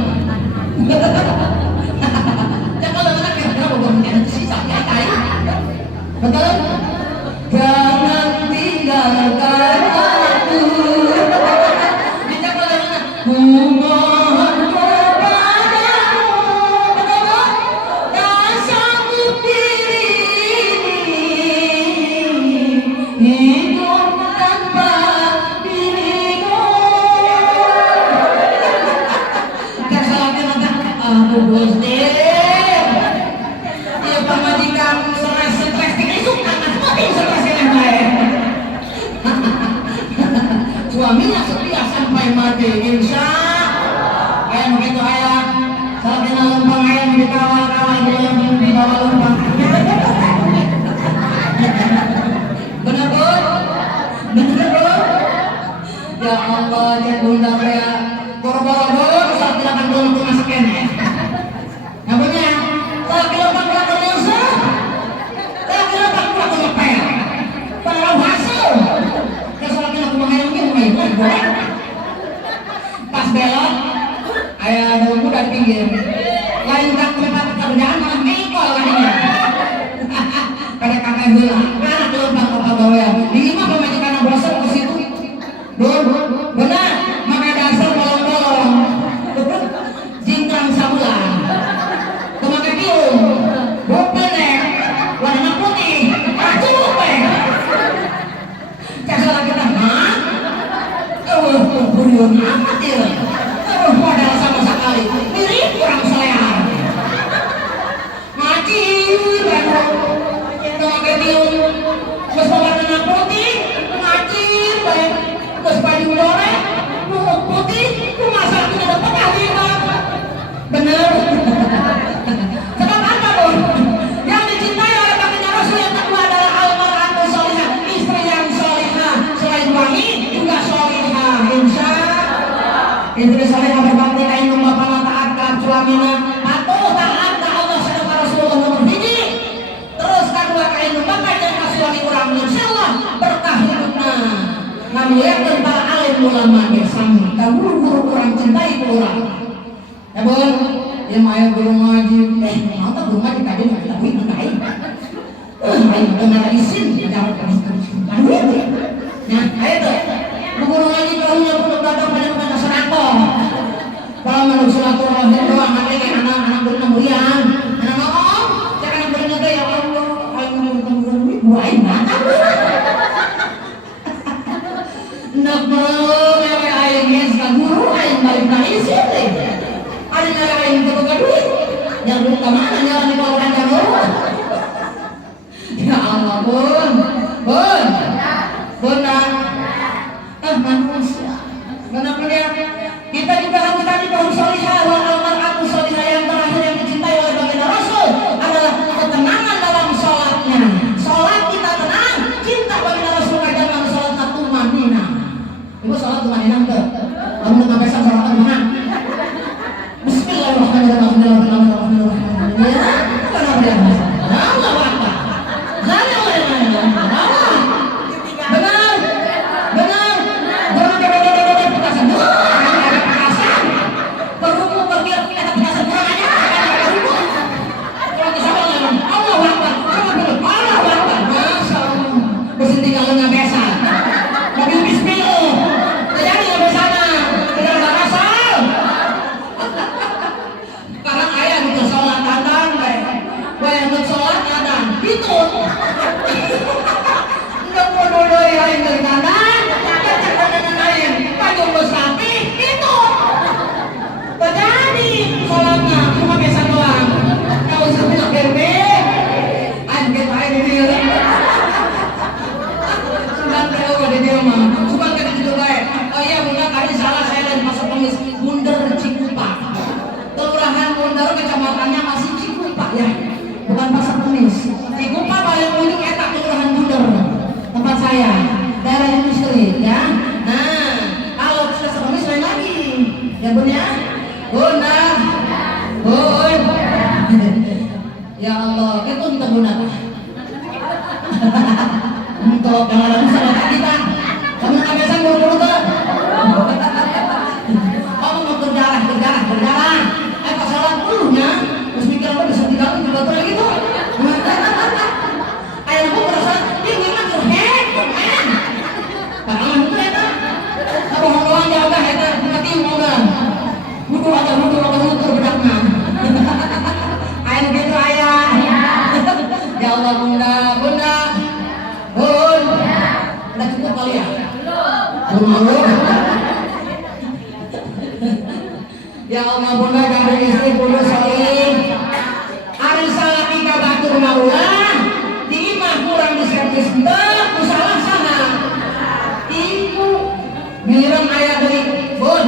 Betul? Jangan tinggalkan aku. Kita kalau mohon kepadamu, betul? Tak sanggup diri hidup tanpa dirimu. Kesalahan nanti aku Gusti. Ya pamajikan stres itu anak mati stres yang lain. Suaminya setia sampai mati insya Ya Allah, ya bunda ya. Boro-boro saat tidak akan belum masuk kene. Namanya, saat kita tak Indonesia, saat kita tak ngepel. Pada hasil, kesolat kita kumain pas belok, ayah daun muda di pinggir. Lain tak tempat pekerjaan malah mengkol kayaknya. Pada kakak gula, anak gelombang apa gawean. Di mah pemajikan bosan ke situ. Benar, maka dasar bolong-bolong. Jingkrang sabulan. Kemakai biung, bupenek, warna putih, acupe. Cakap kita, hah? Buriun amat ya. Modal sama sekali. Mirip kurang selera. Ngaji, baru. Kemakai biung, terus warna putih, ngaji, baik. Terus baju doreng, lumut putih, masak kita dapat kali bang. Bener. Sebab apa bun? Yang dicintai oleh baginda Rasul yang kedua adalah almarhum solihah, istri yang solihah. Selain wangi juga solihah. Insya Allah. Istri solihah berbakti kain rumah panah taat ke suaminya. Patuh taat ke Allah sedang Rasulullah nomor hiji. Terus kedua kain rumah kain ke suami kurang. Insya Allah berkah hidupnya. Namun yang para alim ulama bersama, guru-guru kurang cintai ke orang. Ya bun, ya maya guru ngaji, mau tak guru ngaji tadi nggak tahu itu naik. Ayo dengar izin, jangan duit. Nah, ayo tuh, guru ngaji tahunya perlu datang pada serako. Kalau menurut silaturahmi doang, nanti kayak anak-anak guru mulian, anak om, cek anak gurunya tuh ya Allah, ayo ngomong duit, buain datang. Nak mau lewe aing es ka guru aing balik na isin deh. Ada nara aing ke duit. Yang duit kemana nyawa di bawah jago? Ya Allah bun, manusia. Kenapa dia? Kita juga harus tadi bahwa solihah wal almarhum solihah yang terakhir yang dicintai oleh baginda Rasul adalah ketenangan dalam sholatnya. Sholat kita tenang, cinta baginda Rasul kajangan sholat tumanina. Ibu sholat tumanina tuh. Kamu nggak bisa sholat tumanina. Bismillahirrahmanirrahim. Ya, kenapa dia? Allah Akbar. Ya Allah, itu kita gunakan untuk pengenalan masyarakat kita. Kamu nggak biasa buru-buru tuh. Kamu mau berdarah. Pas sholat dulunya, terus mikir apa bisa tinggalin juga tuh gitu. Ayah aku merasa ini mah curhat, pengalaman itu ya. Kalau orang jaga ya, mati moga. Butuh bedaknya. Ayah gitu ayah. Ya Allah bunda, bun, udah cukup kali ya? Belum. Ya Allah bunda dari istri kudu solih. Ari salaki ka batur maulah, di imah kurang diservis teu kusalah sana. Ibu giliran ayah dari bun,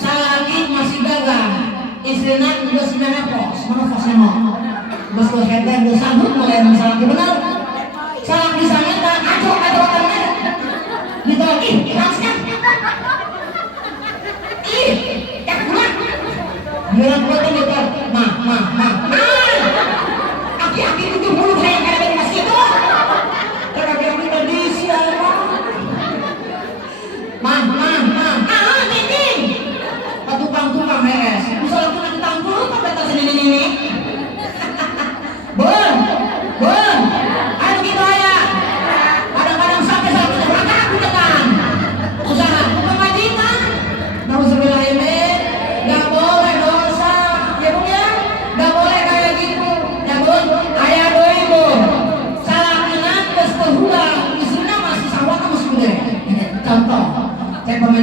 salaki masih gagah. Istrina geus menopos, Bos hete geus sanggup mulai salaki bener. Salaki saneta acok-acokannya. Gitu lagi.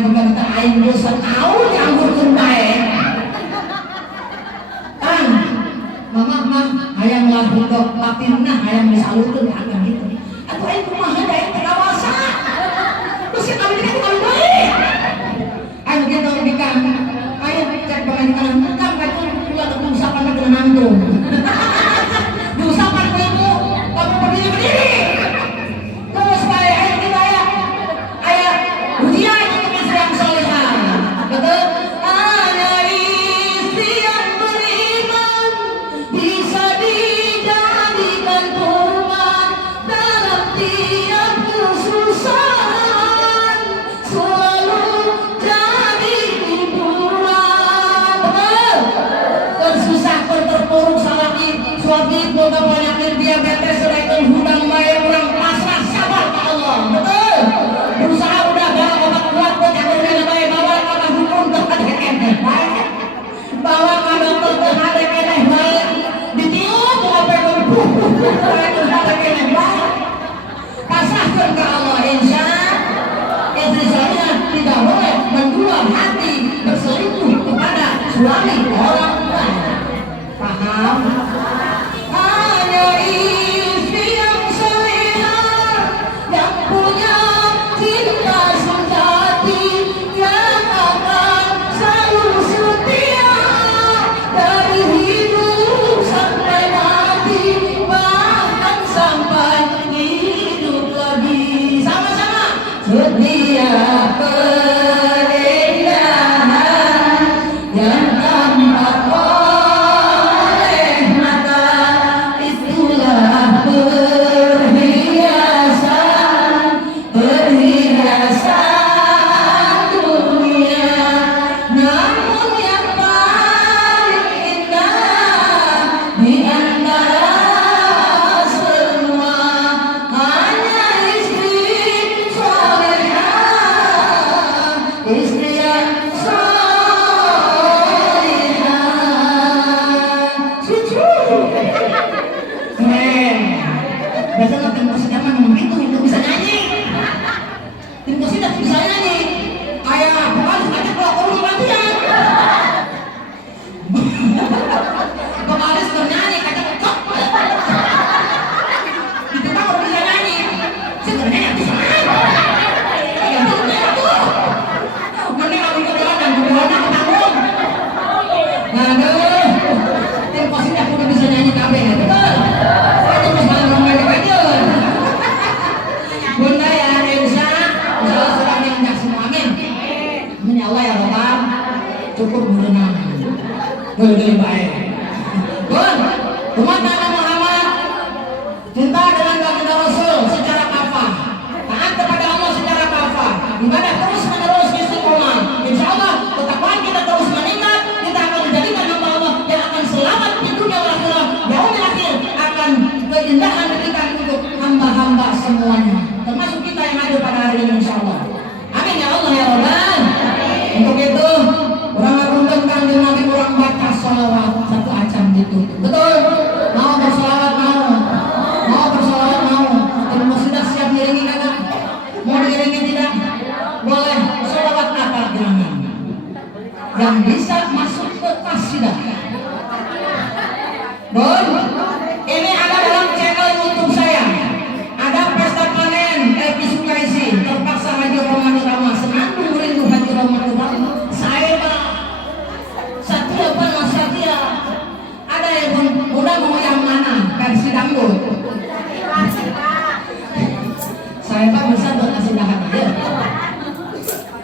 bukan tak aing dosa tahu dianggurkeun bae. Kang, mama hayang lahudok batinna hayang disalurkeun ka Kang gitu. Atuh aing kumaha da aing teu ngawasa. Terus kami teh kumaha bae. Aing gitu di Kang. Aing cek pangajian Kang katu kula teu usapan dengan nangtung. Diusapan ku ibu, kamu berdiri. Terus bae aing kita aya ujian untuk istri yang salehah. Betul? Hanya istri yang beriman bisa dijadikan teman dalam tiap kesusahan, selalu jadi hiburan. Betul? Tersusah terpuruk salaki suami boga penyakit diabetes selain hudang bae urang pasrah sabar ka Allah. Betul? Berusaha udah barang obat kuat buat akhirnya bae bawa ka hukum teu ada keneh bae. Bawa ka dokter teu ada keneh bae. Ditiup ku ape ku bae teu ada keneh bae. Pasrahkeun ka Allah insya istri saya tidak boleh menjual hati berselingkuh kepada suami orang lain. Paham? Hanya istri yang salehah yang punya cinta sejati yang akan selalu setia dari hidup sampai mati bahkan sampai hidup lagi. Sama-sama setia keindahan yang tampak oleh mata, itulah perhiasan dunia. Namun yang paling indah di antara semua hanya istri salehah, istri yang salehah. Cucu. Keren. Biasanya tim Persida mah ngomong gitu, itu bisa nyanyi. Tim Persida bisa nyanyi. Kayak vokalis aja kalau kurung latihan. Vokalis bernyanyi kadang cok. Itu mah kalau bisa nyanyi. Sebenarnya yang bisa nyanyi. Ya bener tuh. Mending aku keberadaan keberadaan ketanggung. Aduh. Tim Persida udah bisa nyanyi kabeh. Betul. Itu mah malah ngomong aja. Bunda ya insya Allah sedang yang semua amin. Amin ya Allah ya Rabbal. Cukup berenang. Gede baik. Bun, umat Nabi Muhammad cinta dengan baginda Rasul secara kafah, taat kepada Allah secara kafah, ibadah terus menerus istiqomah. Insya Allah ketakwaan kita terus meningkat, kita akan dijadikan hamba Allah yang akan selamat di dunia wal akhirah. Yaumil akhir akan keindahan diberikan untuk hamba-hamba semuanya, termasuk kita yang ada pada hari ini insya Allah. Amin ya Allah ya Rabbal. Untuk itu orang ngagungkeun Kanjeng Nabi orang baca sholawat satu acam gitu. Betul? Mau bersolawat mau? Mau bersolawat mau? Terus sudah siap diiringi kagak? Mau diiringi tidak? Boleh. Sholawat apa gerangan? Yang bisa masuk ke qasidah. Bon, ini ada dalam channel YouTube saya. Ada pesta panen Elvi Sukaisi, terpaksa Haji Roman Rama, senandung rindu Haji Roman Rama. Saya Pak Satria Pak Satria. Ada yang udah mau yang mana versi dangdut. Saya Pak bisa buat kasih dahan aja.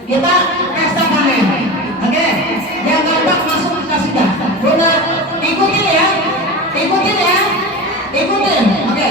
Kita pesta panen, oke? Yang gampang masuk ke kasidah. Benar, ikutin ya, ikutin, oke?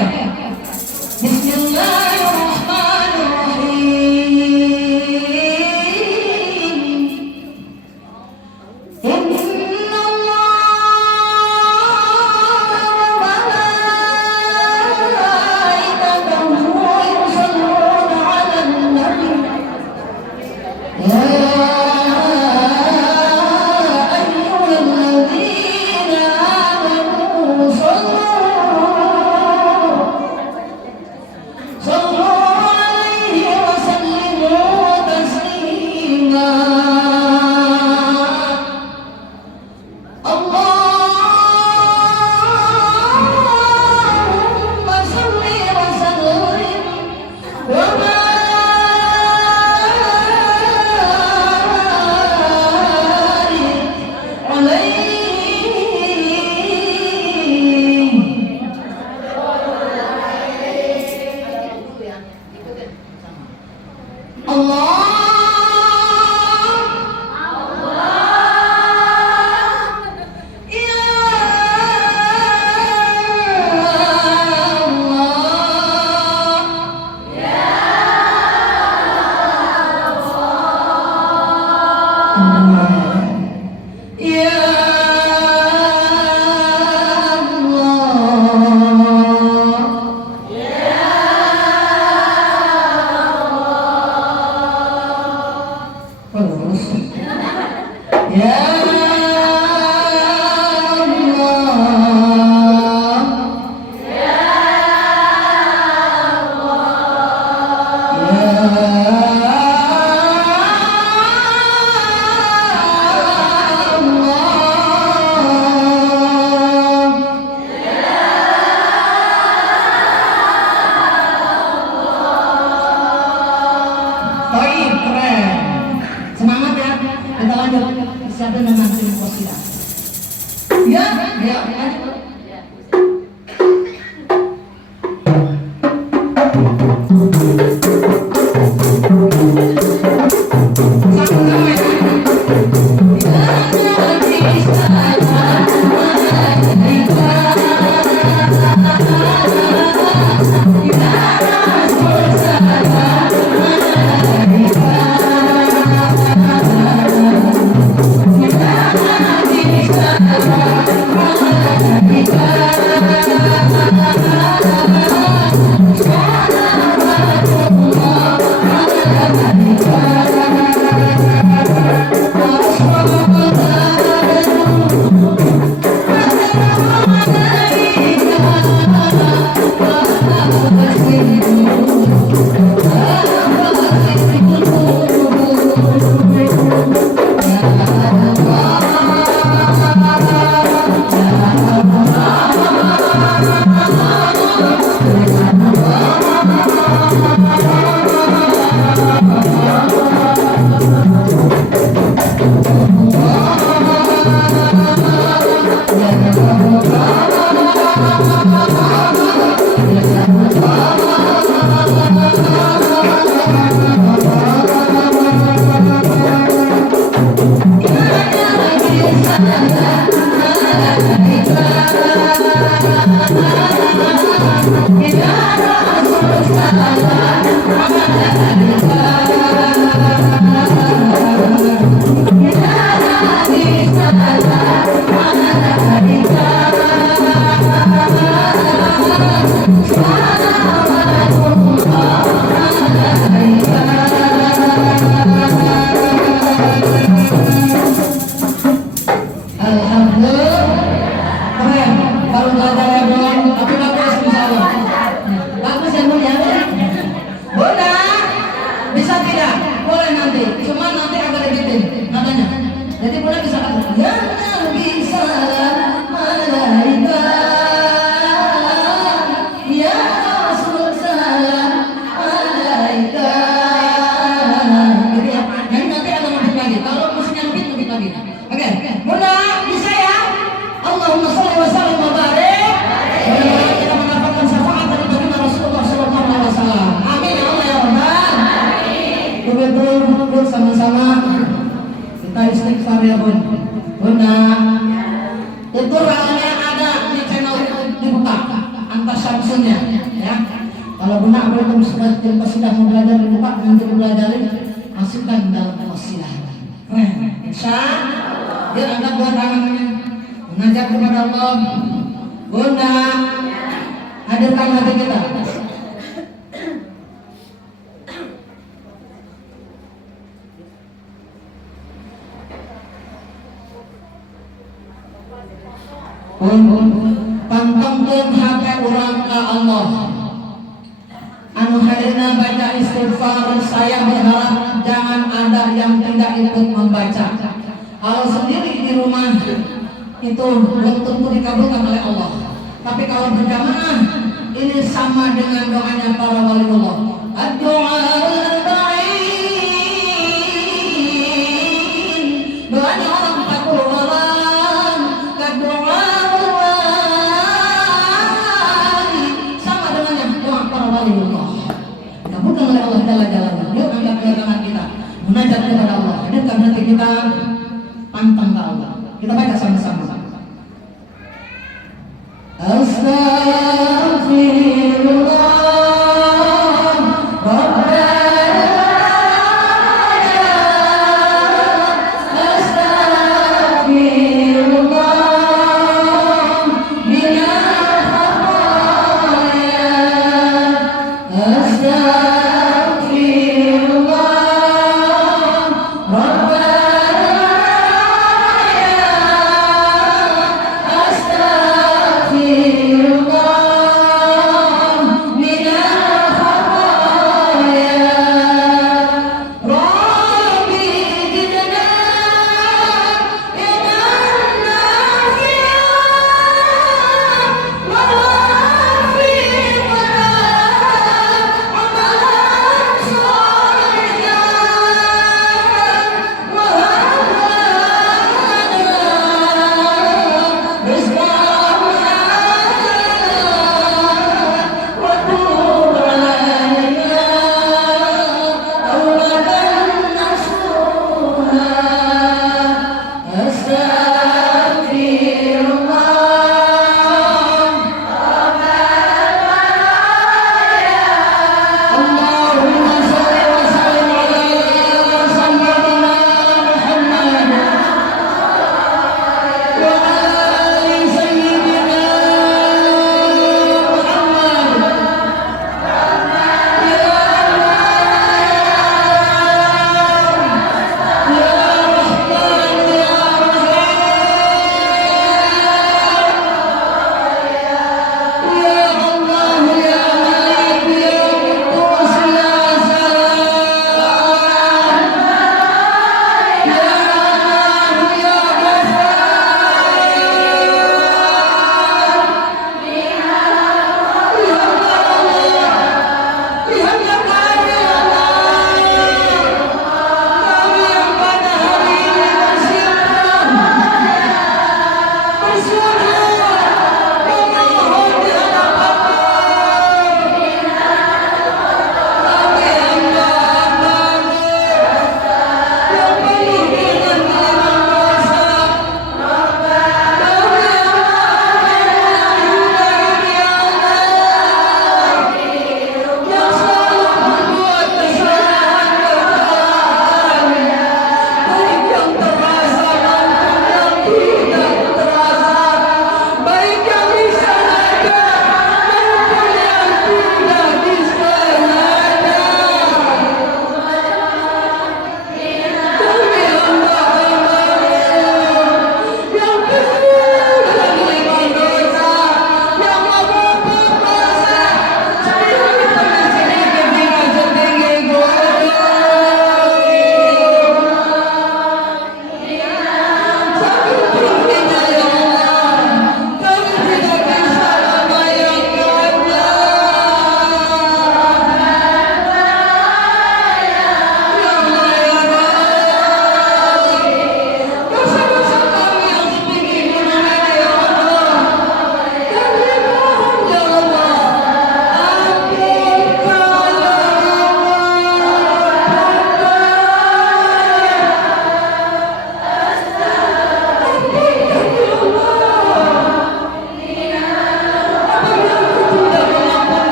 So Ya semangat ya, kita lanjut. Siapa yang nanti positif? Ya, ya, lanjut. Itu ramenya ada di channel YouTube dibuka Anta Samsunnya ya. Kalau Bunda boleh terus sudah mau belajar dibuka nanti belajarin masukkan dalam wasilah. Keren. Insya dia angkat dua tangannya mengajak kepada Allah. Bunda hadirkan hati kita. Pantongkeun hate urang ka Allah. Anu hadirna baca istighfar, saya berharap jangan ada yang tidak ikut membaca. Kalau sendiri di rumah itu belum tentu dikabulkan oleh Allah. Tapi kalau berjamaah ini sama dengan doanya para waliullah. Ad-du'a al-ba'in. Doanya orang 40 malam. Ad-du'a sama dengan doa para waliullah. Dikabulkan oleh Allah Jalla-Jalla. Yuk angkat kedua tangan kita, munajat kepada Allah. Hadirkan hati kita, pantang ke Allah. Kita baca sama-sama. Astaghfirullah Rabbana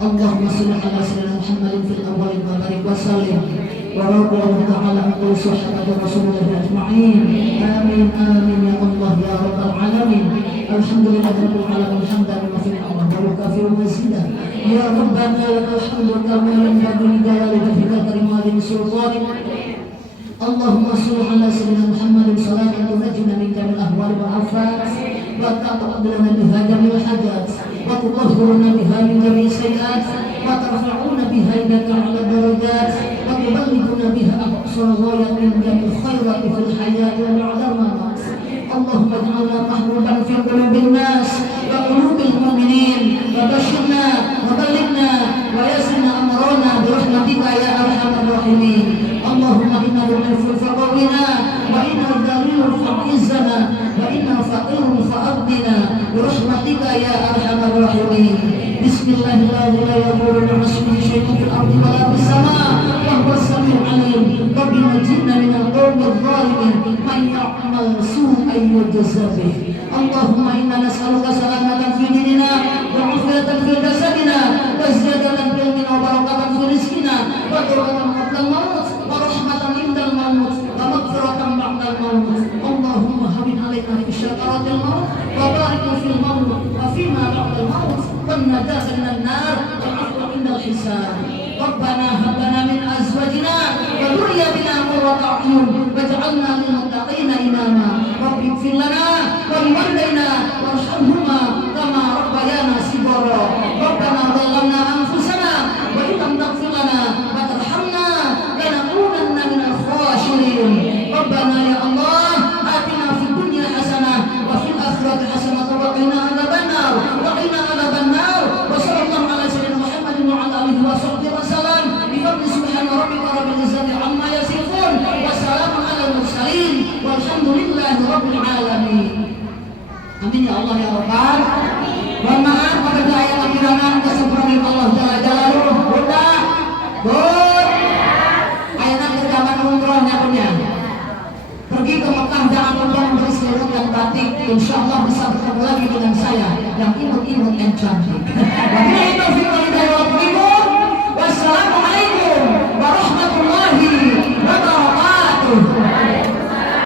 اللهم صل على سيدنا محمد في الأول وبارك وسلم ورضي الله تعالى عن كل صحابة رسول الله أجمعين. آمين آمين يا الله يا رب العالمين. الحمد لله رب العالمين حمدا وفي الله ويكافئ مزيدا. يا ربنا لك الحمد كما ينبغي لجلال وجهك الكريم وعظيم سلطانك. اللهم صل على سيدنا محمد صلاة تنجينا من جميع الأهوال والآفات وتقبل لنا بها جميع الحاجات وتطهرنا بها من جميع السيئات وترفعون بها إليك أعلى الدرجات وتبلغنا بها أقصى الغايات من جميع الخيرات في الحياة وبعد الممات. اللهم اجعلنا محبوبا في قلوب الناس وقلوب المؤمنين وبشرنا وبلغنا ويسرنا أمرنا برحمتك يا أرحم الراحمين. اللهم إنا ضعيف فقونا وإنا ذليل فعزنا وإنا فقير فأغننا برحمتك يا أرحم الراحمين. بسم الله الذي لا يضر مع اسمه شيء في الأرض ولا في السماء وهو السميع العليم. رب نجنا من القوم الظالمين من يعمل سوءا يجزى به. اللهم إنا نسألك سلامة في ديننا وعافية في جسدنا وزيادة في علمنا وبركة في رزقنا وتوبة قبل الموت ورحمة عند الموت ومغفرة بعد الموت. اللهم هون علينا في شكرات الموت وبارك في الموت وفيما بعد الموت والنجاة من النار والعفو عند الحساب. ربنا هب لنا من أزواجنا وذرياتنا قرة أعين واجعلنا للمتقين إماما. رب اغفر لنا ولوالدينا وارحمهما كما ربيانا صغارا. ربنا ظلمنا أنفسنا وإن لم تغفر لنا وترحمنا لنكونن من الخاسرين. ربنا يا الله آتنا في الدنيا حسنة وفي الآخرة حسنة وقنا عذاب النار وقنا عذاب النار. وصلى الله على سيدنا محمد وعلى آله وصحبه وسلم بفضل سبحان ربك رب العزة عما يصفون وسلام على المرسلين والحمد لله رب العالمين. Amin ya Allah ya Rabbal. Mohon maaf apabila ayat kekurangan kesempurnaan Allah Jalla Jalaluhu. Bunda, Bun, ayatnya kerjaman umrohnya punya. Pergi ke Mekah jangan lupa memberi selimut dan batik. Insya Allah bisa bertemu lagi dengan saya yang imut-imut dan cantik.